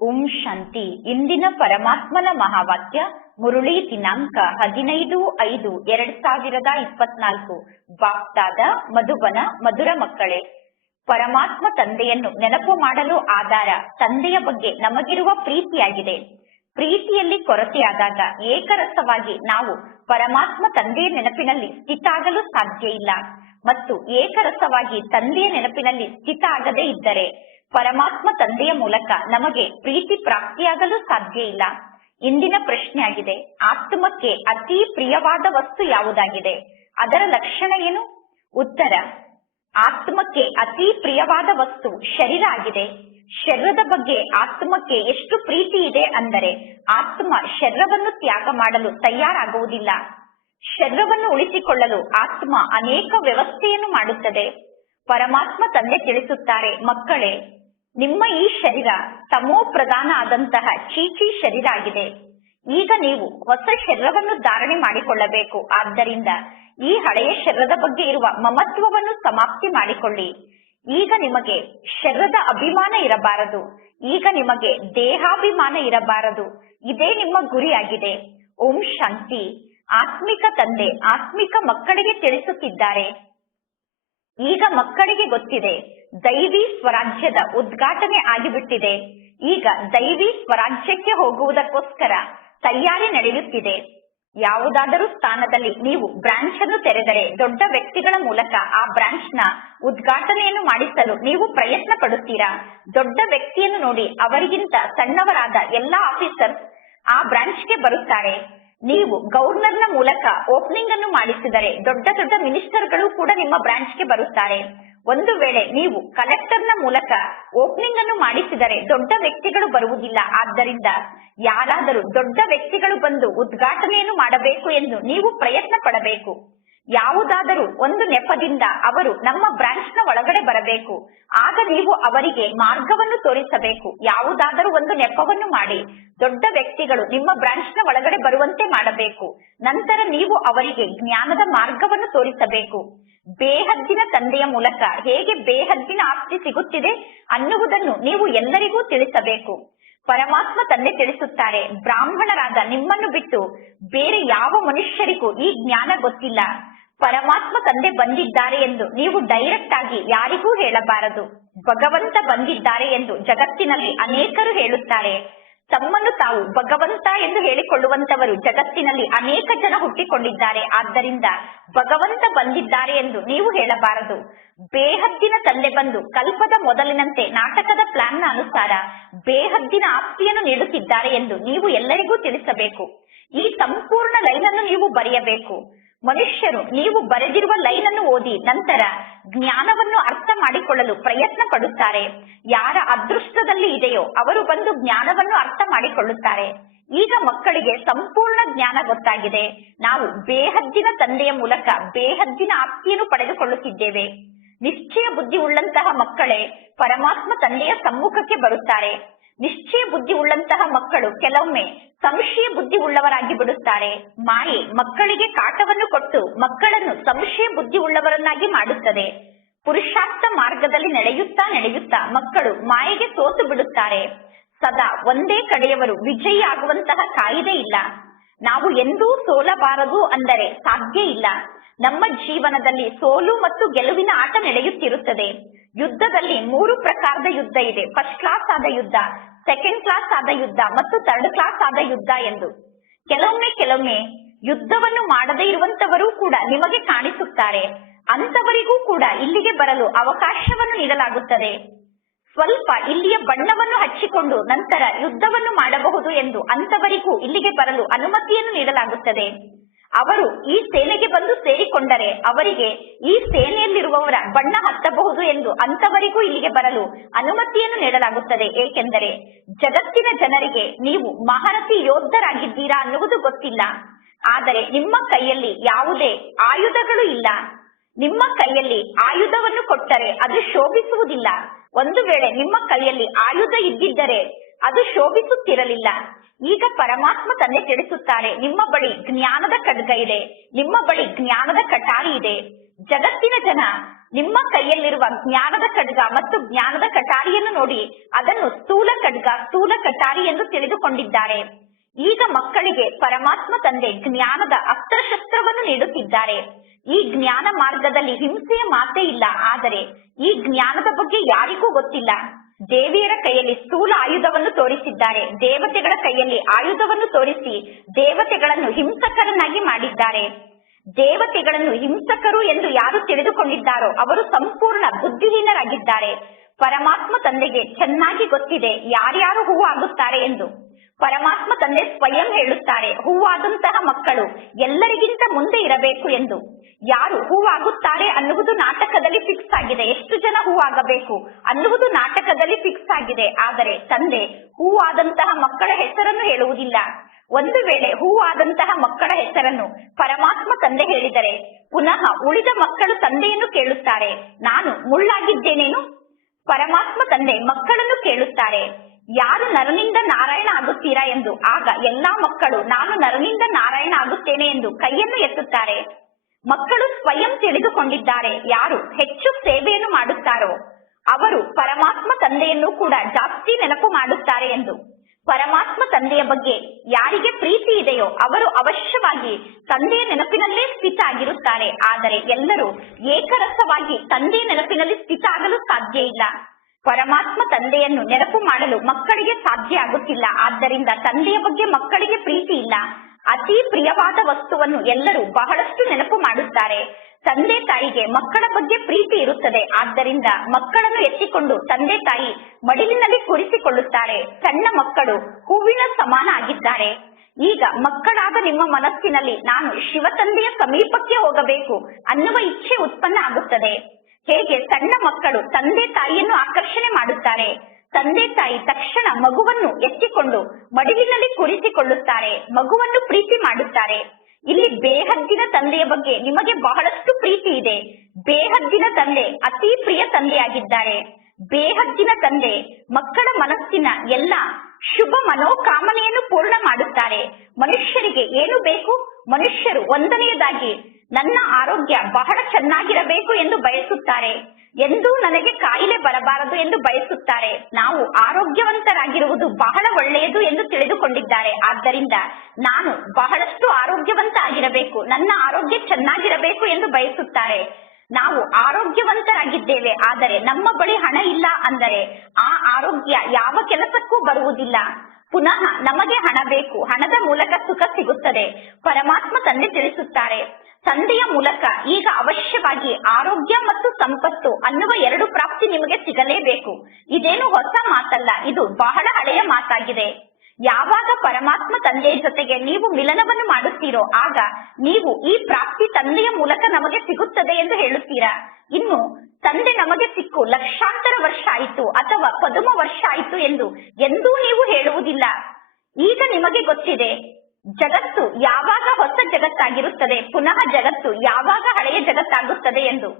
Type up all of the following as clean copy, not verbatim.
ಓಂ ಶಾಂತಿ. ಇಂದಿನ ಪರಮಾತ್ಮನ ಮಹಾವಾಕ್ಯ ಮುರುಳಿ ದಿನಾಂಕ 15/5/2024. ವಾಕ್ತಾದ ಮಧುಬನ. ಮಧುರ ಮಕ್ಕಳೇ, ಪರಮಾತ್ಮ ತಂದೆಯನ್ನು ನೆನಪು ಮಾಡಲು ಆಧಾರ ತಂದೆಯ ಬಗ್ಗೆ ನಮಗಿರುವ ಪ್ರೀತಿಯಾಗಿದೆ. ಪ್ರೀತಿಯಲ್ಲಿ ಕೊರತೆಯಾದಾಗ ಏಕರಸವಾಗಿ ನಾವು ಪರಮಾತ್ಮ ತಂದೆಯ ನೆನಪಿನಲ್ಲಿ ಸ್ಥಿತ ಆಗಲು ಸಾಧ್ಯ ಇಲ್ಲ. ಮತ್ತು ಏಕರಸವಾಗಿ ತಂದೆಯ ನೆನಪಿನಲ್ಲಿ ಸ್ಥಿತ ಆಗದೇ ಇದ್ದರೆ ಪರಮಾತ್ಮ ತಂದೆಯ ಮೂಲಕ ನಮಗೆ ಪ್ರೀತಿ ಪ್ರಾಪ್ತಿಯಾಗಲು ಸಾಧ್ಯ ಇಲ್ಲ. ಇಂದಿನ ಪ್ರಶ್ನೆ ಆಗಿದೆ, ಆತ್ಮಕ್ಕೆ ಅತಿ ಪ್ರಿಯವಾದ ವಸ್ತು ಯಾವುದಾಗಿದೆ? ಅದರ ಲಕ್ಷಣ ಏನು? ಉತ್ತರ: ಆತ್ಮಕ್ಕೆ ಅತಿ ಪ್ರಿಯವಾದ ವಸ್ತು ಶರೀರ ಆಗಿದೆ. ಶರೀರದ ಬಗ್ಗೆ ಆತ್ಮಕ್ಕೆ ಎಷ್ಟು ಪ್ರೀತಿ ಇದೆ ಅಂದರೆ ಆತ್ಮ ಶರೀರವನ್ನು ತ್ಯಾಗ ಮಾಡಲು ತಯಾರಾಗುವುದಿಲ್ಲ. ಶರೀರವನ್ನು ಉಳಿಸಿಕೊಳ್ಳಲು ಆತ್ಮ ಅನೇಕ ವ್ಯವಸ್ಥೆಯನ್ನು ಮಾಡುತ್ತದೆ. ಪರಮಾತ್ಮ ತಂದೆ ತಿಳಿಸುತ್ತಾರೆ, ಮಕ್ಕಳೇ, ನಿಮ್ಮ ಈ ಶರೀರ ತಮೋ ಪ್ರಧಾನ ಆದಂತಹ ಚೀಚಿ ಶರೀರ ಆಗಿದೆ. ಈಗ ನೀವು ಹೊಸ ಶರೀರವನ್ನು ಧಾರಣೆ ಮಾಡಿಕೊಳ್ಳಬೇಕು. ಆದ್ದರಿಂದ ಈ ಹಳೆಯ ಶರೀರದ ಬಗ್ಗೆ ಇರುವ ಮಮತ್ವವನ್ನು ಸಮಾಪ್ತಿ ಮಾಡಿಕೊಳ್ಳಿ. ಈಗ ನಿಮಗೆ ಶರೀರದ ಅಭಿಮಾನ ಇರಬಾರದು. ಈಗ ನಿಮಗೆ ದೇಹಾಭಿಮಾನ ಇರಬಾರದು. ಇದೇ ನಿಮ್ಮ ಗುರಿಯಾಗಿದೆ. ಓಂ ಶಾಂತಿ. ಆತ್ಮಿಕ ತಂದೆ ಆತ್ಮಿಕ ಮಕ್ಕಳಿಗೆ ತಿಳಿಸುತ್ತಿದ್ದಾರೆ. ಈಗ ಮಕ್ಕಳಿಗೆ ಗೊತ್ತಿದೆ, ದೈವಿ ಸ್ವರಾಜ್ಯದ ಉದ್ಘಾಟನೆ ಆಗಿಬಿಟ್ಟಿದೆ. ಈಗ ದೈವಿ ಸ್ವರಾಜ್ಯಕ್ಕೆ ಹೋಗುವುದಕ್ಕೋಸ್ಕರ ತಯಾರಿ ನಡೆಯುತ್ತಿದೆ. ಯಾವುದಾದರೂ ಸ್ಥಾನದಲ್ಲಿ ನೀವು ಬ್ರಾಂಚ್ ಅನ್ನು ತೆರೆದರೆ ದೊಡ್ಡ ವ್ಯಕ್ತಿಗಳ ಮೂಲಕ ಆ ಬ್ರಾಂಚ್ ನ ಉದ್ಘಾಟನೆಯನ್ನು ಮಾಡಿಸಲು ನೀವು ಪ್ರಯತ್ನ ಪಡುತ್ತೀರಾ. ದೊಡ್ಡ ವ್ಯಕ್ತಿಯನ್ನು ನೋಡಿ ಅವರಿಗಿಂತ ಸಣ್ಣವರಾದ ಎಲ್ಲಾ ಆಫೀಸರ್ಸ್ ಆ ಬ್ರಾಂಚ್ಗೆ ಬರುತ್ತಾರೆ. ನೀವು ಗವರ್ನರ್ನ ಮೂಲಕ ಓಪನಿಂಗ್ ಅನ್ನು ಮಾಡಿಸಿದರೆ ದೊಡ್ಡ ದೊಡ್ಡ ಮಿನಿಸ್ಟರ್ಗಳು ಕೂಡ ನಿಮ್ಮ ಬ್ರಾಂಚ್ಗೆ ಬರುತ್ತಾರೆ. ಒಂದು ವೇಳೆ ನೀವು ಕಲೆಕ್ಟರ್ನ ಮೂಲಕ ಓಪನಿಂಗ್ ಅನ್ನು ಮಾಡಿಸಿದರೆ ದೊಡ್ಡ ವ್ಯಕ್ತಿಗಳು ಬರುವುದಿಲ್ಲ. ಆದ್ದರಿಂದ ಯಾರಾದರೂ ದೊಡ್ಡ ವ್ಯಕ್ತಿಗಳು ಬಂದು ಉದ್ಘಾಟನೆಯನ್ನು ಮಾಡಬೇಕು ಎಂದು ನೀವು ಪ್ರಯತ್ನ ಪಡಬೇಕು. ಯಾವುದಾದರೂ ಒಂದು ನೆಪದಿಂದ ಅವರು ನಮ್ಮ ಬ್ರಾಂಚ್ ನ ಒಳಗಡೆ ಬರಬೇಕು. ಆಗ ನೀವು ಅವರಿಗೆ ಮಾರ್ಗವನ್ನು ತೋರಿಸಬೇಕು. ಯಾವುದಾದರೂ ಒಂದು ನೆಪವನ್ನು ಮಾಡಿ ದೊಡ್ಡ ವ್ಯಕ್ತಿಗಳು ನಿಮ್ಮ ಬ್ರಾಂಚ್ ನ ಒಳಗಡೆ ಬರುವಂತೆ ಮಾಡಬೇಕು. ನಂತರ ನೀವು ಅವರಿಗೆ ಜ್ಞಾನದ ಮಾರ್ಗವನ್ನು ತೋರಿಸಬೇಕು. ಬೇಹದ್ದಿನ ತಂದೆಯ ಮೂಲಕ ಹೇಗೆ ಬೇಹದ್ದಿನ ಆಸ್ತಿ ಸಿಗುತ್ತಿದೆ ಅನ್ನುವುದನ್ನು ನೀವು ಎಲ್ಲರಿಗೂ ತಿಳಿಸಬೇಕು. ಪರಮಾತ್ಮ ತಂದೆ ತಿಳಿಸುತ್ತಾರೆ, ಬ್ರಾಹ್ಮಣರಾದ ನಿಮ್ಮನ್ನು ಬಿಟ್ಟು ಬೇರೆ ಯಾವ ಮನುಷ್ಯರಿಗೂ ಈ ಜ್ಞಾನ ಗೊತ್ತಿಲ್ಲ. ಪರಮಾತ್ಮ ತಂದೆ ಬಂದಿದ್ದಾರೆ ಎಂದು ನೀವು ಡೈರೆಕ್ಟ್ ಆಗಿ ಯಾರಿಗೂ ಹೇಳಬಾರದು. ಭಗವಂತ ಬಂದಿದ್ದಾರೆ ಎಂದು ಜಗತ್ತಿನಲ್ಲಿ ಅನೇಕರು ಹೇಳುತ್ತಾರೆ. ತಮ್ಮನ್ನು ತಾವು ಭಗವಂತ ಎಂದು ಹೇಳಿಕೊಳ್ಳುವಂತವರು ಜಗತ್ತಿನಲ್ಲಿ ಅನೇಕ ಜನ ಹುಟ್ಟಿಕೊಂಡಿದ್ದಾರೆ. ಆದ್ದರಿಂದ ಭಗವಂತ ಬಂದಿದ್ದಾರೆ ಎಂದು ನೀವು ಹೇಳಬಾರದು. ಬೇಹದ್ದಿನ ತಂದೆ ಬಂದು ಕಲ್ಪದ ಮೊದಲಿನಂತೆ ನಾಟಕದ ಪ್ಲಾನ್ ನ ಅನುಸಾರ ಬೇಹದ್ದಿನ ಆಸ್ತಿಯನ್ನು ನೀಡುತ್ತಿದ್ದಾರೆ ಎಂದು ನೀವು ಎಲ್ಲರಿಗೂ ತಿಳಿಸಬೇಕು. ಈ ಸಂಪೂರ್ಣ ಲೈನ್ ಅನ್ನು ನೀವು ಬರೆಯಬೇಕು. ಮನುಷ್ಯರು ನೀವು ಬರೆದಿರುವ ಲೈನ್ ಅನ್ನು ಓದಿ ನಂತರ ಜ್ಞಾನವನ್ನು ಅರ್ಥ ಮಾಡಿಕೊಳ್ಳಲು ಪ್ರಯತ್ನ ಪಡುತ್ತಾರೆ. ಯಾರ ಅದೃಷ್ಟದಲ್ಲಿ ಇದೆಯೋ ಅವರು ಬಂದು ಜ್ಞಾನವನ್ನು ಅರ್ಥ ಮಾಡಿಕೊಳ್ಳುತ್ತಾರೆ. ಈಗ ಮಕ್ಕಳಿಗೆ ಸಂಪೂರ್ಣ ಜ್ಞಾನ ಗೊತ್ತಾಗಿದೆ. ನಾವು ಬೇಹದ್ದಿನ ತಂದೆಯ ಮೂಲಕ ಬೇಹದ್ದಿನ ಆಸ್ತಿಯನ್ನು ಪಡೆದುಕೊಳ್ಳುತ್ತಿದ್ದೇವೆ. ನಿಶ್ಚಯ ಬುದ್ಧಿ ಉಳ್ಳಂತಹ ಮಕ್ಕಳೇ ಪರಮಾತ್ಮ ತಂದೆಯ ಸಮ್ಮುಖಕ್ಕೆ ಬರುತ್ತಾರೆ. ನಿಶ್ಚಯ ಬುದ್ಧಿ ಉಳ್ಳಂತಹ ಮಕ್ಕಳು ಕೆಲವೊಮ್ಮೆ ಸಂಶಯ ಬುದ್ಧಿ ಉಳ್ಳವರಾಗಿ ಬಿಡುತ್ತಾರೆ. ಮಾಯೆ ಮಕ್ಕಳಿಗೆ ಕಾಟವನ್ನು ಕೊಟ್ಟು ಮಕ್ಕಳನ್ನು ಸಂಶಯ ಬುದ್ಧಿ ಉಳ್ಳವರನ್ನಾಗಿ ಮಾಡುತ್ತದೆ. ಪುರುಷಾರ್ಥ ಮಾರ್ಗದಲ್ಲಿ ನಡೆಯುತ್ತಾ ಮಕ್ಕಳು ಮಾಯೆಗೆ ಸೋತು ಬಿಡುತ್ತಾರೆ. ಸದಾ ಒಂದೇ ಕಡೆಯವರು ವಿಜಯಿ ಆಗುವಂತಹ ಕಾಯಿದೆ ಇಲ್ಲ. ನಾವು ಎಂದೂ ಸೋಲಬಾರದು ಅಂದರೆ ಸಾಧ್ಯ ಇಲ್ಲ. ನಮ್ಮ ಜೀವನದಲ್ಲಿ ಸೋಲು ಮತ್ತು ಗೆಲುವಿನ ಆಟ ನಡೆಯುತ್ತಿರುತ್ತದೆ. ಯುದ್ಧದಲ್ಲಿ 3 ಪ್ರಕಾರದ ಯುದ್ಧ ಇದೆ. ಫಸ್ಟ್ ಕ್ಲಾಸ್ ಆದ ಯುದ್ಧ, ಸೆಕೆಂಡ್ ಕ್ಲಾಸ್ ಆದ ಯುದ್ಧ ಮತ್ತು ಥರ್ಡ್ ಕ್ಲಾಸ್ ಆದ ಯುದ್ಧ ಎಂದು. ಕೆಲವೊಮ್ಮೆ ಯುದ್ಧವನ್ನು ಮಾಡದೇ ಇರುವಂತವರು ಕೂಡ ನಿಮಗೆ ಕಾಣಿಸುತ್ತಾರೆ. ಅಂತವರಿಗೂ ಕೂಡ ಇಲ್ಲಿಗೆ ಬರಲು ಅವಕಾಶವನ್ನು ನೀಡಲಾಗುತ್ತದೆ. ಸ್ವಲ್ಪ ಇಲ್ಲಿಯ ಬಣ್ಣವನ್ನು ಹಚ್ಚಿಕೊಂಡು ನಂತರ ಯುದ್ಧವನ್ನು ಮಾಡಬಹುದು ಎಂದು ಅಂತವರಿಗೂ ಇಲ್ಲಿಗೆ ಬರಲು ಅನುಮತಿಯನ್ನು ನೀಡಲಾಗುತ್ತದೆ. ಅವರು ಈ ಸೇನೆಗೆ ಬಂದು ಸೇರಿಕೊಂಡರೆ ಅವರಿಗೆ ಈ ಸೇನೆಯಲ್ಲಿರುವವರ ಬಣ್ಣ ಹತ್ತಬಹುದು ಎಂದು ಅಂತವರಿಗೂ ಇಲ್ಲಿಗೆ ಬರಲು ಅನುಮತಿಯನ್ನು ನೀಡಲಾಗುತ್ತದೆ. ಏಕೆಂದರೆ ಜಗತ್ತಿನ ಜನರಿಗೆ ನೀವು ಮಹಾರಥಿ ಯೋಧರಾಗಿದ್ದೀರಾ ಅನ್ನುವುದು ಗೊತ್ತಿಲ್ಲ. ಆದರೆ ನಿಮ್ಮ ಕೈಯಲ್ಲಿ ಯಾವುದೇ ಆಯುಧಗಳು ಇಲ್ಲ. ನಿಮ್ಮ ಕೈಯಲ್ಲಿ ಆಯುಧವನ್ನು ಕೊಟ್ಟರೆ ಅದು ಶೋಭಿಸುವುದಿಲ್ಲ. ಒಂದು ವೇಳೆ ನಿಮ್ಮ ಕೈಯಲ್ಲಿ ಆಯುಧ ಇದ್ದಿದ್ದರೆ ಅದು ಶೋಭಿಸುತ್ತಿರಲಿಲ್ಲ. ಈಗ ಪರಮಾತ್ಮ ತಂದೆ ತಿಳಿಸುತ್ತಾರೆ, ನಿಮ್ಮ ಬಳಿ ಜ್ಞಾನದ ಖಡ್ಗ ಇದೆ, ನಿಮ್ಮ ಬಳಿ ಜ್ಞಾನದ ಕಟಾರಿ ಇದೆ. ಜಗತ್ತಿನ ಜನ ನಿಮ್ಮ ಕೈಯಲ್ಲಿರುವ ಜ್ಞಾನದ ಖಡ್ಗ ಮತ್ತು ಜ್ಞಾನದ ಕಟಾರಿಯನ್ನು ನೋಡಿ ಅದನ್ನು ಸ್ಥೂಲ ಖಡ್ಗ ಸ್ಥೂಲ ಕಟಾರಿ ಎಂದು ತಿಳಿದುಕೊಂಡಿದ್ದಾರೆ. ಈಗ ಮಕ್ಕಳಿಗೆ ಪರಮಾತ್ಮ ತಂದೆ ಜ್ಞಾನದ ಅಸ್ತ್ರಶಸ್ತ್ರವನ್ನು ನೀಡುತ್ತಿದ್ದಾರೆ. ಈ ಜ್ಞಾನ ಮಾರ್ಗದಲ್ಲಿ ಹಿಂಸೆಯ ಮಾತೇ ಇಲ್ಲ. ಆದರೆ ಈ ಜ್ಞಾನದ ಬಗ್ಗೆ ಯಾರಿಗೂ ಗೊತ್ತಿಲ್ಲ. ದೇವಿಯರ ಕೈಯಲ್ಲಿ ಸ್ಥೂಲ ಆಯುಧವನ್ನು ತೋರಿಸಿದ್ದಾರೆ. ದೇವತೆಗಳ ಕೈಯಲ್ಲಿ ಆಯುಧವನ್ನು ತೋರಿಸಿ ದೇವತೆಗಳನ್ನು ಹಿಂಸಕರನ್ನಾಗಿ ಮಾಡಿದ್ದಾರೆ. ದೇವತೆಗಳನ್ನು ಹಿಂಸಕರು ಎಂದು ಯಾರು ತಿಳಿದುಕೊಂಡಿದ್ದಾರೋ ಅವರು ಸಂಪೂರ್ಣ ಬುದ್ಧಿಹೀನರಾಗಿದ್ದಾರೆ. ಪರಮಾತ್ಮ ತಂದೆಗೆ ಚೆನ್ನಾಗಿ ಗೊತ್ತಿದೆ ಯಾರ್ಯಾರು ಹೂವು ಆಗುತ್ತಾರೆ ಎಂದು. ಪರಮಾತ್ಮ ತಂದೆ ಸ್ವಯಂ ಹೇಳುತ್ತಾರೆ, ಹೂವಾದಂತಹ ಮಕ್ಕಳು ಎಲ್ಲರಿಗಿಂತ ಮುಂದೆ ಇರಬೇಕು ಎಂದು. ಯಾರು ಹೂವಾಗುತ್ತಾರೆ ಅನ್ನುವುದು ನಾಟಕದಲ್ಲಿ ಫಿಕ್ಸ್ ಆಗಿದೆ. ಎಷ್ಟು ಜನ ಹೂವಾಗಬೇಕು ಅನ್ನುವುದು ನಾಟಕದಲ್ಲಿ ಫಿಕ್ಸ್ ಆಗಿದೆ. ಆದರೆ ತಂದೆ ಹೂವಾದಂತಹ ಮಕ್ಕಳ ಹೆಸರನ್ನು ಹೇಳುವುದಿಲ್ಲ. ಒಂದು ವೇಳೆ ಹೂವಾದಂತಹ ಮಕ್ಕಳ ಹೆಸರನ್ನು ಪರಮಾತ್ಮ ತಂದೆ ಹೇಳಿದರೆ ಪುನಃ ಉಳಿದ ಮಕ್ಕಳು ತಂದೆಯನ್ನು ಕೇಳುತ್ತಾರೆ, ನಾನು ಮುಳ್ಳಾಗಿದ್ದೇನೇನು? ಪರಮಾತ್ಮ ತಂದೆ ಮಕ್ಕಳನ್ನು ಕೇಳುತ್ತಾರೆ, ಯಾರು ನರನಿಂದ ನಾರಾಯಣ ಆಗುತ್ತೀರಾ ಎಂದು. ಆಗ ಎಲ್ಲಾ ಮಕ್ಕಳು ನಾನು ನರನಿಂದ ನಾರಾಯಣ ಆಗುತ್ತೇನೆ ಎಂದು ಕೈಯನ್ನು ಎತ್ತುತ್ತಾರೆ. ಮಕ್ಕಳು ಸ್ವಯಂ ತಿಳಿದುಕೊಂಡಿದ್ದಾರೆ, ಯಾರು ಹೆಚ್ಚು ಸೇವೆಯನ್ನು ಮಾಡುತ್ತಾರೋ ಅವರು ಪರಮಾತ್ಮ ತಂದೆಯನ್ನು ಕೂಡ ಜಾಸ್ತಿ ನೆನಪು ಮಾಡುತ್ತಾರೆ ಎಂದು. ಪರಮಾತ್ಮ ತಂದೆಯ ಬಗ್ಗೆ ಯಾರಿಗೆ ಪ್ರೀತಿ ಇದೆಯೋ ಅವರು ಅವಶ್ಯವಾಗಿ ತಂದೆಯ ನೆನಪಿನಲ್ಲೇ ಸ್ಥಿತ ಆಗಿರುತ್ತಾರೆ. ಆದರೆ ಎಲ್ಲರೂ ಏಕರಸವಾಗಿ ತಂದೆಯ ನೆನಪಿನಲ್ಲಿ ಸ್ಥಿತ ಆಗಲು ಸಾಧ್ಯ ಇಲ್ಲ. ಪರಮಾತ್ಮ ತಂದೆಯನ್ನು ನೆನಪು ಮಾಡಲು ಮಕ್ಕಳಿಗೆ ಸಾಧ್ಯ ಆಗುತ್ತಿಲ್ಲ. ಆದ್ದರಿಂದ ತಂದೆಯ ಬಗ್ಗೆ ಮಕ್ಕಳಿಗೆ ಪ್ರೀತಿ ಇಲ್ಲ. ಅತಿ ಪ್ರಿಯವಾದ ವಸ್ತುವನ್ನು ಎಲ್ಲರೂ ಬಹಳಷ್ಟು ನೆನಪು ಮಾಡುತ್ತಾರೆ. ತಂದೆ ತಾಯಿಗೆ ಮಕ್ಕಳ ಬಗ್ಗೆ ಪ್ರೀತಿ ಇರುತ್ತದೆ. ಆದ್ದರಿಂದ ಮಕ್ಕಳನ್ನು ಎತ್ತಿಕೊಂಡು ತಂದೆ ತಾಯಿ ಮಡಿಲಿನಲ್ಲಿ ಕೂರಿಸಿಕೊಳ್ಳುತ್ತಾರೆ. ಸಣ್ಣ ಮಕ್ಕಳು ಹೂವಿನ ಸಮಾನ ಆಗಿದ್ದಾರೆ. ಈಗ ಮಕ್ಕಳಾದ ನಿಮ್ಮ ಮನಸ್ಸಿನಲ್ಲಿ ನಾನು ಶಿವ ತಂದೆಯ ಸಮೀಪಕ್ಕೆ ಹೋಗಬೇಕು ಅನ್ನುವ ಇಚ್ಛೆ ಉತ್ಪನ್ನ ಆಗುತ್ತದೆ. ಹೇಗೆ ಸಣ್ಣ ಮಕ್ಕಳು ತಂದೆ ತಾಯಿಯನ್ನು ಆಕರ್ಷಣೆ ಮಾಡುತ್ತಾರೆ, ತಂದೆ ತಾಯಿ ತಕ್ಷಣ ಮಗುವನ್ನು ಎತ್ತಿಕೊಂಡು ಮಡಿಲಿನಲ್ಲಿ ಕೂರಿಸಿಕೊಳ್ಳುತ್ತಾರೆ, ಮಗುವನ್ನು ಪ್ರೀತಿ ಮಾಡುತ್ತಾರೆ. ಇಲ್ಲಿ ಬೇಹದ್ದಿನ ತಂದೆಯ ಬಗ್ಗೆ ನಿಮಗೆ ಬಹಳಷ್ಟು ಪ್ರೀತಿ ಇದೆ. ಬೇಹದ್ದಿನ ತಂದೆ ಅತಿ ಪ್ರಿಯ ತಂದೆಯಾಗಿದ್ದಾರೆ. ಬೇಹದ್ದಿನ ತಂದೆ ಮಕ್ಕಳ ಮನಸ್ಸಿನ ಎಲ್ಲ ಶುಭ ಮನೋಕಾಮನೆಯನ್ನು ಪೂರ್ಣ ಮಾಡುತ್ತಾರೆ. ಮನುಷ್ಯರಿಗೆ ಏನು ಬೇಕು? ಮನುಷ್ಯರು ಒಂದನೆಯದಾಗಿ ನನ್ನ ಆರೋಗ್ಯ ಬಹಳ ಚೆನ್ನಾಗಿರಬೇಕು ಎಂದು ಬಯಸುತ್ತಾರೆ. ಎಂದೂ ನನಗೆ ಕಾಯಿಲೆ ಬರಬಾರದು ಎಂದು ಬಯಸುತ್ತಾರೆ. ನಾವು ಆರೋಗ್ಯವಂತರಾಗಿರುವುದು ಬಹಳ ಒಳ್ಳೆಯದು ಎಂದು ತಿಳಿದುಕೊಂಡಿದ್ದಾರೆ. ಆದ್ದರಿಂದ ನಾನು ಬಹಳಷ್ಟು ಆರೋಗ್ಯವಂತ ಆಗಿರಬೇಕು, ನನ್ನ ಆರೋಗ್ಯ ಚೆನ್ನಾಗಿರಬೇಕು ಎಂದು ಬಯಸುತ್ತಾರೆ. ನಾವು ಆರೋಗ್ಯವಂತರಾಗಿದ್ದೇವೆ, ಆದರೆ ನಮ್ಮ ಬಳಿ ಹಣ ಇಲ್ಲ ಅಂದರೆ ಆ ಆರೋಗ್ಯ ಯಾವ ಕೆಲಸಕ್ಕೂ ಬರುವುದಿಲ್ಲ. ಪುನಃ ನಮಗೆ ಹಣ ಬೇಕು, ಹಣದ ಮೂಲಕ ಸುಖ ಸಿಗುತ್ತದೆ. ಪರಮಾತ್ಮ ತಂದೆ ತಿಳಿಸುತ್ತಾರೆ, ತಂದೆಯ ಮೂಲಕ ಈಗ ಅವಶ್ಯವಾಗಿ ಆರೋಗ್ಯ ಮತ್ತು ಸಂಪತ್ತು ಅನ್ನುವ ಎರಡು ಪ್ರಾಪ್ತಿ ನಿಮಗೆ ಸಿಗಲೇಬೇಕು. ಇದೇನು ಹೊಸ ಮಾತಲ್ಲ, ಇದು ಬಹಳ ಹಳೆಯ ಮಾತಾಗಿದೆ. ಯಾವಾಗ ಪರಮಾತ್ಮ ತಂದೆಯ ಜೊತೆಗೆ ನೀವು ಮಿಲನವನ್ನು ಮಾಡುತ್ತೀರೋ ಆಗ ನೀವು ಈ ಪ್ರಾಪ್ತಿ ತಂದೆಯ ಮೂಲಕ ನಮಗೆ ಸಿಗುತ್ತದೆ ಎಂದು ಹೇಳುತ್ತೀರಾ. ಇನ್ನು ತಂದೆ ನಮಗೆ ಸಿಕ್ಕು ಲಕ್ಷಾಂತರ ವರ್ಷ ಆಯಿತು ಅಥವಾ ಪದುಮ ವರ್ಷ ಆಯಿತು ಎಂದು ಎಂದೂ ನೀವು ಹೇಳುವುದಿಲ್ಲ. ಈಗ ನಿಮಗೆ ಗೊತ್ತಿದೆ ಜಗತ್ತು ಯಾವಾಗ ಹೊಸ ಜಗತ್ತಾಗಿರುತ್ತದೆ, ಪುನಃ ಜಗತ್ತು ಯಾವಾಗ ಹಳೆಯ ಜಗತ್ತಾಗುತ್ತದೆ ಎಂದು.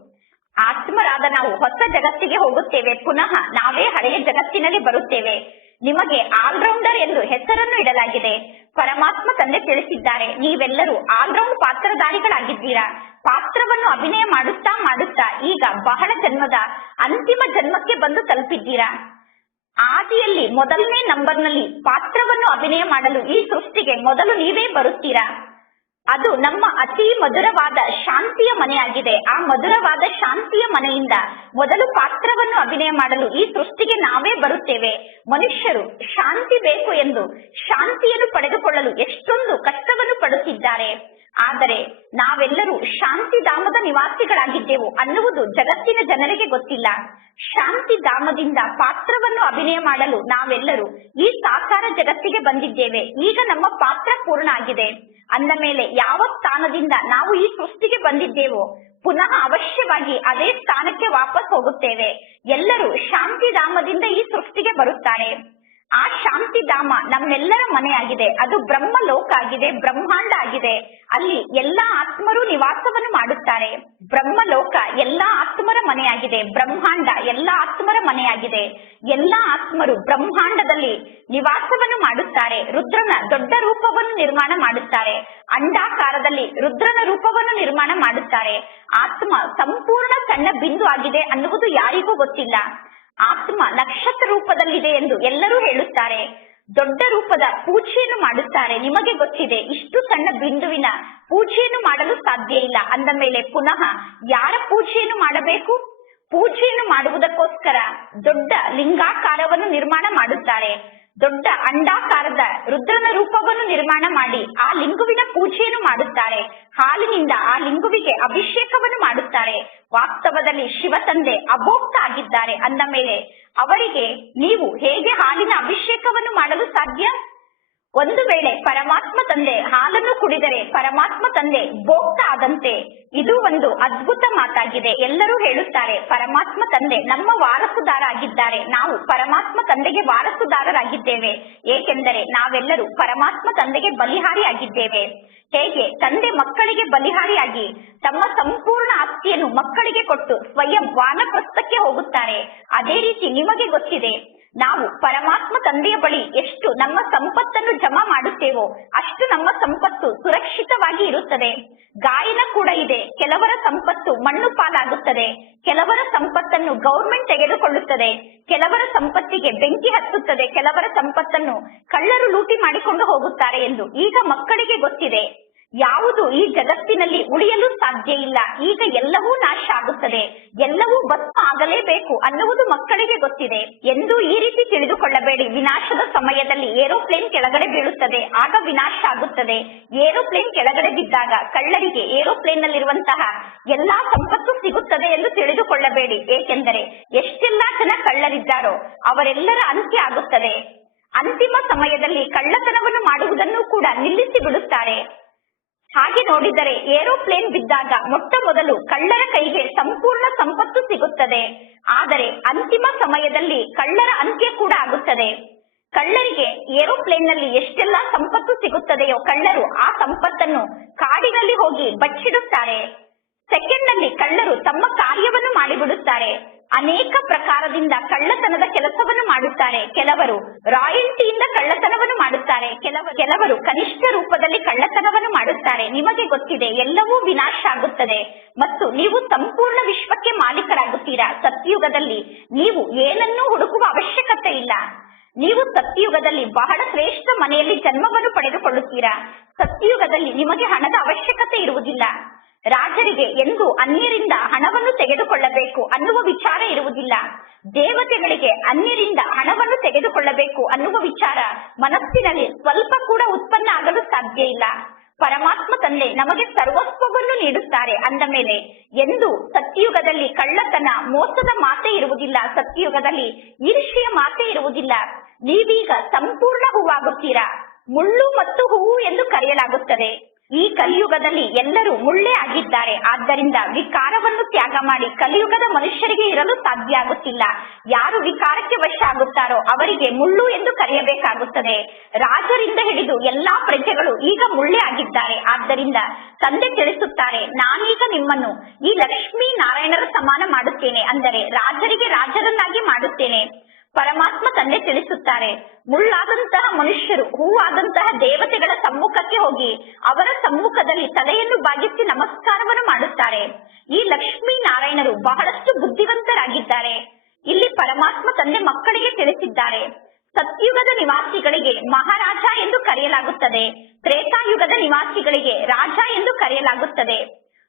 ಆತ್ಮರಾದ ನಾವು ಹೊಸ ಜಗತ್ತಿಗೆ ಹೋಗುತ್ತೇವೆ, ಪುನಃ ನಾವೇ ಹಳೆಯ ಜಗತ್ತಿನಲ್ಲಿ ಬರುತ್ತೇವೆ. ನಿಮಗೆ ಆಲ್ರೌಂಡರ್ ಎಂದು ಹೆಸರನ್ನು ಇಡಲಾಗಿದೆ. ಪರಮಾತ್ಮ ತಂದೆ ತಿಳಿಸಿದ್ದಾರೆ, ನೀವೆಲ್ಲರೂ ಆಲ್ರೌಂಡ್ ಪಾತ್ರಧಾರಿಗಳಾಗಿದ್ದೀರಾ. ಪಾತ್ರವನ್ನು ಅಭಿನಯ ಮಾಡುತ್ತಾ ಮಾಡುತ್ತಾ ಈಗ ಬಹಳ ಜನ್ಮದ ಅಂತಿಮ ಜನ್ಮಕ್ಕೆ ಬಂದು ತಲುಪಿದ್ದೀರಾ. ಆದಿಯಲ್ಲಿ ಮೊದಲನೇ ನಂಬರ್ನಲ್ಲಿ ಪಾತ್ರವನ್ನು ಅಭಿನಯ ಮಾಡಲು ಈ ಸೃಷ್ಟಿಗೆ ಮೊದಲು ನೀವೇ ಬರುತ್ತೀರಾ. ಅದು ನಮ್ಮ ಅತಿ ಮಧುರವಾದ ಶಾಂತಿಯ ಮನೆಯಾಗಿದೆ. ಆ ಮಧುರವಾದ ಶಾಂತಿಯ ಮನೆಯಿಂದ ಮೊದಲು ಪಾತ್ರವನ್ನು ಅಭಿನಯ ಮಾಡಲು ಈ ಸೃಷ್ಟಿಗೆ ನಾವೇ ಬರುತ್ತೇವೆ. ಮನುಷ್ಯರು ಶಾಂತಿ ಬೇಕು ಎಂದು ಶಾಂತಿಯನ್ನು ಪಡೆದುಕೊಳ್ಳಲು ಎಷ್ಟೊಂದು ಕಷ್ಟವನ್ನು ಪಡುತ್ತಿದ್ದಾರೆ. ಆದರೆ ನಾವೆಲ್ಲರೂ ಶಾಂತಿಧಾಮದ ನಿವಾಸಿಗಳಾಗಿದ್ದೆವು ಅನ್ನುವುದು ಜಗತ್ತಿನ ಜನರಿಗೆ ಗೊತ್ತಿಲ್ಲ. ಶಾಂತಿಧಾಮದಿಂದ ಪಾತ್ರವನ್ನು ಅಭಿನಯ ಮಾಡಲು ನಾವೆಲ್ಲರೂ ಈ ಸಾಕಾರ ಜಗತ್ತಿಗೆ ಬಂದಿದ್ದೇವೆ. ಈಗ ನಮ್ಮ ಪಾತ್ರ ಪೂರ್ಣ ಆಗಿದೆ ಅಂದ ಮೇಲೆ ಯಾವ ಸ್ಥಾನದಿಂದ ನಾವು ಈ ಸೃಷ್ಟಿಗೆ ಬಂದಿದ್ದೇವೋ ಪುನಃ ಅವಶ್ಯವಾಗಿ ಅದೇ ಸ್ಥಾನಕ್ಕೆ ವಾಪಸ್ ಹೋಗುತ್ತೇವೆ. ಎಲ್ಲರೂ ಶಾಂತಿಧಾಮದಿಂದ ಈ ಸೃಷ್ಟಿಗೆ ಬರುತ್ತಾರೆ. ಆ ಶಾಂತಿ ಧಾಮ ನಮ್ಮೆಲ್ಲರ ಮನೆಯಾಗಿದೆ. ಅದು ಬ್ರಹ್ಮ ಲೋಕ ಆಗಿದೆ, ಬ್ರಹ್ಮಾಂಡ ಆಗಿದೆ. ಅಲ್ಲಿ ಎಲ್ಲಾ ಆತ್ಮರು ನಿವಾಸವನ್ನು ಮಾಡುತ್ತಾರೆ. ಬ್ರಹ್ಮ ಲೋಕ ಎಲ್ಲಾ ಆತ್ಮರ ಮನೆಯಾಗಿದೆ, ಬ್ರಹ್ಮಾಂಡ ಎಲ್ಲಾ ಆತ್ಮರ ಮನೆಯಾಗಿದೆ. ಎಲ್ಲಾ ಆತ್ಮರು ಬ್ರಹ್ಮಾಂಡದಲ್ಲಿ ನಿವಾಸವನ್ನು ಮಾಡುತ್ತಾರೆ. ರುದ್ರನ ದೊಡ್ಡ ರೂಪವನ್ನು ನಿರ್ಮಾಣ ಮಾಡುತ್ತಾರೆ. ಅಂಡಾಕಾರದಲ್ಲಿ ರುದ್ರನ ರೂಪವನ್ನು ನಿರ್ಮಾಣ ಮಾಡುತ್ತಾರೆ. ಆತ್ಮ ಸಂಪೂರ್ಣ ಸಣ್ಣ ಬಿಂದು ಆಗಿದೆ ಅನ್ನುವುದು ಯಾರಿಗೂ ಗೊತ್ತಿಲ್ಲ. ಆತ್ಮ ನಕ್ಷತ್ರ ರೂಪದಲ್ಲಿದೆ ಎಂದು ಎಲ್ಲರೂ ಹೇಳುತ್ತಾರೆ. ದೊಡ್ಡ ರೂಪದ ಪೂಜೆಯನ್ನು ಮಾಡುತ್ತಾರೆ. ನಿಮಗೆ ಗೊತ್ತಿದೆ, ಇಷ್ಟು ಸಣ್ಣ ಬಿಂದುವಿನ ಪೂಜೆಯನ್ನು ಮಾಡಲು ಸಾಧ್ಯ ಇಲ್ಲ. ಅಂದ ಮೇಲೆ ಪುನಃ ಯಾರ ಪೂಜೆಯನ್ನು ಮಾಡಬೇಕು? ಪೂಜೆಯನ್ನು ಮಾಡುವುದಕ್ಕೋಸ್ಕರ ದೊಡ್ಡ ಲಿಂಗಾಕಾರವನ್ನು ನಿರ್ಮಾಣ ಮಾಡುತ್ತಾರೆ. ದೊಡ್ಡ ಅಂಡಾಕಾರದ ರುದ್ರನ ರೂಪವನ್ನು ನಿರ್ಮಾಣ ಮಾಡಿ ಆ ಲಿಂಗುವಿನ ಪೂಜೆಯನ್ನು ಮಾಡುತ್ತಾರೆ. ಹಾಲಿನಿಂದ ಆ ಲಿಂಗುವಿಗೆ ಅಭಿಷೇಕವನ್ನು ಮಾಡುತ್ತಾರೆ. ವಾಸ್ತವದಲ್ಲಿ ಶಿವ ತಂದೆ ಅಭೋಕ್ತ ಆಗಿದ್ದಾರೆ. ಅಂದ ಮೇಲೆ ಅವರಿಗೆ ನೀವು ಹೇಗೆ ಹಾಲಿನ ಅಭಿಷೇಕವನ್ನು ಮಾಡಲು ಸಾಧ್ಯ? ಒಂದು ವೇಳೆ ಪರಮಾತ್ಮ ತಂದೆ ಹಾಲನ್ನು ಕುಡಿದರೆ ಪರಮಾತ್ಮ ತಂದೆ ಭೋಕ್ತ ಆದಂತೆ. ಇದು ಒಂದು ಅದ್ಭುತ ಮಾತಾಗಿದೆ. ಎಲ್ಲರೂ ಹೇಳುತ್ತಾರೆ ಪರಮಾತ್ಮ ತಂದೆ ನಮ್ಮ ವಾರಸುದಾರ ಆಗಿದ್ದಾರೆ. ನಾವು ಪರಮಾತ್ಮ ತಂದೆಗೆ ವಾರಸುದಾರರಾಗಿದ್ದೇವೆ. ಏಕೆಂದರೆ ನಾವೆಲ್ಲರೂ ಪರಮಾತ್ಮ ತಂದೆಗೆ ಬಲಿಹಾರಿ ಆಗಿದ್ದೇವೆ. ಹೇಗೆ ತಂದೆ ಮಕ್ಕಳಿಗೆ ಬಲಿಹಾರಿಯಾಗಿ ತಮ್ಮ ಸಂಪೂರ್ಣ ಆಸ್ತಿಯನ್ನು ಮಕ್ಕಳಿಗೆ ಕೊಟ್ಟು ಸ್ವಯಂ ವಾನಪ್ರಸ್ಥಕ್ಕೆ ಹೋಗುತ್ತಾರೆ, ಅದೇ ರೀತಿ ನಿಮಗೆ ಗೊತ್ತಿದೆ ನಾವು ಪರಮಾತ್ಮ ತಂದೆಯ ಬಳಿ ಎಷ್ಟು ನಮ್ಮ ಸಂಪತ್ತನ್ನು ಜಮಾ ಮಾಡುತ್ತೇವೋ ಅಷ್ಟು ನಮ್ಮ ಸಂಪತ್ತು ಸುರಕ್ಷಿತವಾಗಿ ಇರುತ್ತದೆ. ಗಾಯನ ಕೂಡ ಇದೆ. ಕೆಲವರ ಸಂಪತ್ತು ಮಣ್ಣು ಪಾಲಾಗುತ್ತದೆ, ಕೆಲವರ ಸಂಪತ್ತನ್ನು ಗೌರ್ಮೆಂಟ್ ತೆಗೆದುಕೊಳ್ಳುತ್ತದೆ, ಕೆಲವರ ಸಂಪತ್ತಿಗೆ ಬೆಂಕಿ ಹತ್ತುತ್ತದೆ, ಕೆಲವರ ಸಂಪತ್ತನ್ನು ಕಳ್ಳರು ಲೂಟಿ ಮಾಡಿಕೊಂಡು ಹೋಗುತ್ತಾರೆ ಎಂದು. ಈಗ ಮಕ್ಕಳಿಗೆ ಗೊತ್ತಿದೆ ಯಾವುದು ಈ ಜಗತ್ತಿನಲ್ಲಿ ಉಳಿಯಲು ಸಾಧ್ಯ ಇಲ್ಲ. ಈಗ ಎಲ್ಲವೂ ನಾಶ ಆಗುತ್ತದೆ, ಎಲ್ಲವೂ ಭಸ್ಮ ಆಗಲೇಬೇಕು ಅನ್ನುವುದು ಮಕ್ಕಳಿಗೆ ಗೊತ್ತಿದೆ. ಎಂದು ಈ ರೀತಿ ತಿಳಿದುಕೊಳ್ಳಬೇಡಿ. ವಿನಾಶದ ಸಮಯದಲ್ಲಿ ಏರೋಪ್ಲೇನ್ ಕೆಳಗಡೆ ಬೀಳುತ್ತದೆ, ಆಗ ವಿನಾಶ ಆಗುತ್ತದೆ. ಏರೋಪ್ಲೇನ್ ಕೆಳಗಡೆ ಬಿದ್ದಾಗ ಕಳ್ಳರಿಗೆ ಏರೋಪ್ಲೇನ್ ನಲ್ಲಿರುವಂತಹ ಎಲ್ಲಾ ಸಂಪತ್ತು ಸಿಗುತ್ತದೆ ಎಂದು ತಿಳಿದುಕೊಳ್ಳಬೇಡಿ. ಏಕೆಂದರೆ ಎಷ್ಟೆಲ್ಲಾ ಜನ ಕಳ್ಳರಿದ್ದಾರೋ ಅವರೆಲ್ಲರ ಅಂತ್ಯ ಆಗುತ್ತದೆ. ಅಂತಿಮ ಸಮಯದಲ್ಲಿ ಕಳ್ಳತನವನ್ನು ಮಾಡುವುದನ್ನು ಕೂಡ ನಿಲ್ಲಿಸಿ ಬಿಡುತ್ತಾರೆ. ಹಾಗೆ ನೋಡಿದರೆ ಏರೋಪ್ಲೇನ್ ಬಿದ್ದಾಗ ಮೊಟ್ಟ ಮೊದಲು ಕಳ್ಳರ ಕೈಗೆ ಸಂಪೂರ್ಣ ಸಂಪತ್ತು ಸಿಗುತ್ತದೆ. ಆದರೆ ಅಂತಿಮ ಸಮಯದಲ್ಲಿ ಕಳ್ಳರ ಅಂತ್ಯ ಕೂಡ ಆಗುತ್ತದೆ. ಕಳ್ಳರಿಗೆ ಏರೋಪ್ಲೇನ್ ನಲ್ಲಿ ಎಷ್ಟೆಲ್ಲಾ ಸಂಪತ್ತು ಸಿಗುತ್ತದೆಯೋ ಕಳ್ಳರು ಆ ಸಂಪತ್ತನ್ನು ಕಾಡಿನಲ್ಲಿ ಹೋಗಿ ಬಚ್ಚಿಡುತ್ತಾರೆ. ಸೆಕೆಂಡ್ ನಲ್ಲಿ ಕಳ್ಳರು ತಮ್ಮ ಕಾರ್ಯವನ್ನು ಮಾಡಿಬಿಡುತ್ತಾರೆ. ಅನೇಕ ಪ್ರಕಾರದಿಂದ ಕಳ್ಳತನದ ಕೆಲಸವನ್ನು ಮಾಡುತ್ತಾರೆ. ಕೆಲವರು ರಾಯಲ್ಟಿಯಿಂದ ಕಳ್ಳತನವನ್ನು ಮಾಡುತ್ತಾರೆ, ಕೆಲವರು ಕನಿಷ್ಠ ರೂಪದಲ್ಲಿ ಕಳ್ಳತನವನ್ನು ಮಾಡುತ್ತಾರೆ. ನಿಮಗೆ ಗೊತ್ತಿದೆ ಎಲ್ಲವೂ ವಿನಾಶ ಆಗುತ್ತದೆ ಮತ್ತು ನೀವು ಸಂಪೂರ್ಣ ವಿಶ್ವಕ್ಕೆ ಮಾಲೀಕರಾಗುತ್ತೀರಾ. ಸತ್ಯುಗದಲ್ಲಿ ನೀವು ಏನನ್ನೂ ಹುಡುಕುವ ಅವಶ್ಯಕತೆ ಇಲ್ಲ. ನೀವು ಸತ್ಯುಗದಲ್ಲಿ ಬಹಳ ಶ್ರೇಷ್ಠ ಮನೆಯಲ್ಲಿ ಜನ್ಮವನ್ನು ಪಡೆದುಕೊಳ್ಳುತ್ತೀರಾ. ಸತ್ಯುಗದಲ್ಲಿ ನಿಮಗೆ ಹಣದ ಅವಶ್ಯಕತೆ ಇರುವುದಿಲ್ಲ. ರಾಜರಿಗೆ ಎಂದು ಅನ್ಯರಿಂದ ಹಣವನ್ನು ತೆಗೆದುಕೊಳ್ಳಬೇಕು ಅನ್ನುವ ವಿಚಾರ ಇರುವುದಿಲ್ಲ. ದೇವತೆಗಳಿಗೆ ಅನ್ಯರಿಂದ ಹಣವನ್ನು ತೆಗೆದುಕೊಳ್ಳಬೇಕು ಅನ್ನುವ ವಿಚಾರ ಮನಸ್ಸಿನಲ್ಲಿ ಸ್ವಲ್ಪ ಕೂಡ ಉತ್ಪನ್ನ ಆಗಲು ಸಾಧ್ಯ ಇಲ್ಲ. ಪರಮಾತ್ಮ ತಂದೆ ನಮಗೆ ಸರ್ವಸ್ವವನ್ನು ನೀಡುತ್ತಾರೆ. ಅಂದ ಮೇಲೆ ಎಂದು ಸತ್ಯುಗದಲ್ಲಿ ಕಳ್ಳತನ ಮೋಸದ ಮಾತೆ ಇರುವುದಿಲ್ಲ. ಸತ್ಯುಗದಲ್ಲಿ ಈರ್ಷ್ಯೆಯ ಮಾತೆ ಇರುವುದಿಲ್ಲ. ನೀವೀಗ ಸಂಪೂರ್ಣ ಹೂವಾಗುತ್ತೀರಾ. ಮುಳ್ಳು ಮತ್ತು ಹೂವು ಎಂದು ಕರೆಯಲಾಗುತ್ತದೆ. ಈ ಕಲಿಯುಗದಲ್ಲಿ ಎಲ್ಲರೂ ಮುಳ್ಳೇ ಆಗಿದ್ದಾರೆ. ಆದ್ದರಿಂದ ವಿಕಾರವನ್ನು ತ್ಯಾಗ ಮಾಡಿ ಕಲಿಯುಗದ ಮನುಷ್ಯರಿಗೆ ಇರಲು ಸಾಧ್ಯ ಆಗುತ್ತಿಲ್ಲ. ಯಾರು ವಿಕಾರಕ್ಕೆ ವಶ ಆಗುತ್ತಾರೋ ಅವರಿಗೆ ಮುಳ್ಳು ಎಂದು ಕರೆಯಬೇಕಾಗುತ್ತದೆ. ರಾಜರಿಂದ ಹಿಡಿದು ಎಲ್ಲಾ ಪ್ರಜೆಗಳು ಈಗ ಮುಳ್ಳೇ ಆಗಿದ್ದಾರೆ. ಆದ್ದರಿಂದ ತಂದೆ ತಿಳಿಸುತ್ತಾರೆ, ನಾನೀಗ ನಿಮ್ಮನ್ನು ಈ ಲಕ್ಷ್ಮೀ ನಾರಾಯಣರ ಸಮಾನ ಮಾಡುತ್ತೇನೆ, ಅಂದರೆ ರಾಜರಿಗೆ ರಾಜರನ್ನಾಗಿ ಮಾಡುತ್ತೇನೆ. ಪರಮಾತ್ಮ ತಂದೆ ತಿಳಿಸುತ್ತಾರೆ, ಮುಳ್ಳಾದಂತಹ ಮನುಷ್ಯರು ಹೂವಾದಂತಹ ದೇವತೆಗಳ ಸಮ್ಮುಖಕ್ಕೆ ಹೋಗಿ ಅವರ ಸಮ್ಮುಖದಲ್ಲಿ ತಲೆಯನ್ನು ಬಾಗಿಸಿ ನಮಸ್ಕಾರವನ್ನು ಮಾಡುತ್ತಾರೆ. ಈ ಲಕ್ಷ್ಮೀ ನಾರಾಯಣರು ಬಹಳಷ್ಟು ಬುದ್ಧಿವಂತರಾಗಿದ್ದಾರೆ. ಇಲ್ಲಿ ಪರಮಾತ್ಮ ತಂದೆ ಮಕ್ಕಳಿಗೆ ತಿಳಿಸಿದ್ದಾರೆ, ಸತ್ಯುಗದ ನಿವಾಸಿಗಳಿಗೆ ಮಹಾರಾಜ ಎಂದು ಕರೆಯಲಾಗುತ್ತದೆ, ತ್ರೇತಾಯುಗದ ನಿವಾಸಿಗಳಿಗೆ ರಾಜ ಎಂದು ಕರೆಯಲಾಗುತ್ತದೆ.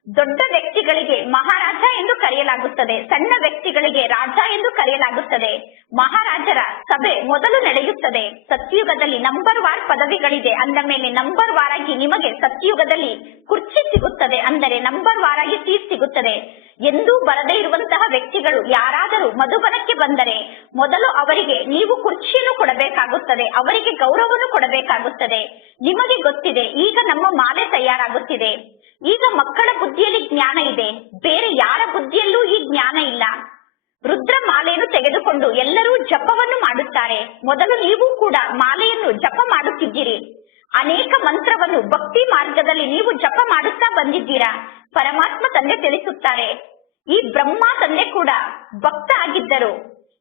ದೊಡ್ಡ ವ್ಯಕ್ತಿಗಳಿಗೆ ಮಹಾರಾಜ ಎಂದು ಕರೆಯಲಾಗುತ್ತದೆ, ಸಣ್ಣ ವ್ಯಕ್ತಿಗಳಿಗೆ ರಾಜ ಎಂದು ಕರೆಯಲಾಗುತ್ತದೆ. ಮಹಾರಾಜರ ಸಭೆ ಮೊದಲು ನಡೆಯುತ್ತದೆ. ಸತ್ಯುಗದಲ್ಲಿ ನಂಬರ್ ವಾರ್ ಪದವಿಗಳಿದೆ. ಅಂದ ಮೇಲೆ ನಂಬರ್ ವಾರ್ ಆಗಿ ನಿಮಗೆ ಸತ್ಯುಗದಲ್ಲಿ ಕುರ್ಚಿ ಸಿಗುತ್ತದೆ, ಅಂದರೆ ನಂಬರ್ ವಾರ್ ಆಗಿ ಸೀಟ್ ಸಿಗುತ್ತದೆ. ಎಂದೂ ಬರದೇ ಇರುವಂತಹ ವ್ಯಕ್ತಿಗಳು ಯಾರಾದರೂ ಮಧುಬನಕ್ಕೆ ಬಂದರೆ ಮೊದಲು ಅವರಿಗೆ ನೀವು ಕುರ್ಚಿಯನ್ನು ಕೊಡಬೇಕಾಗುತ್ತದೆ, ಅವರಿಗೆ ಗೌರವವನ್ನು ಕೊಡಬೇಕಾಗುತ್ತದೆ. ನಿಮಗೆ ಗೊತ್ತಿದೆ, ಈಗ ನಮ್ಮ ಮಾಲೆ ತಯಾರಾಗುತ್ತಿದೆ. ಈಗ ಮಕ್ಕಳ ಬುದ್ಧಿಯಲ್ಲಿ ಜ್ಞಾನ ಇದೆ, ಬೇರೆ ಯಾರ ಬುದ್ಧಿಯಲ್ಲೂ ಈ ಜ್ಞಾನ ಇಲ್ಲ. ರುದ್ರ ಮಾಲೆಯನ್ನು ತೆಗೆದುಕೊಂಡು ಎಲ್ಲರೂ ಜಪವನ್ನು ಮಾಡುತ್ತಾರೆ. ಮೊದಲು ನೀವು ಕೂಡ ಮಾಲೆಯನ್ನು ಜಪ ಮಾಡುತ್ತಿದ್ದೀರಿ. ಅನೇಕ ಮಂತ್ರವನ್ನು ಭಕ್ತಿ ಮಾರ್ಗದಲ್ಲಿ ನೀವು ಜಪ ಮಾಡುತ್ತಾ ಬಂದಿದ್ದೀರಾ. ಪರಮಾತ್ಮ ತಂದೆ ತಿಳಿಸುತ್ತಾರೆ, ಈ ಬ್ರಹ್ಮ ತಂದೆ ಕೂಡ ಭಕ್ತ ಆಗಿದ್ದರು.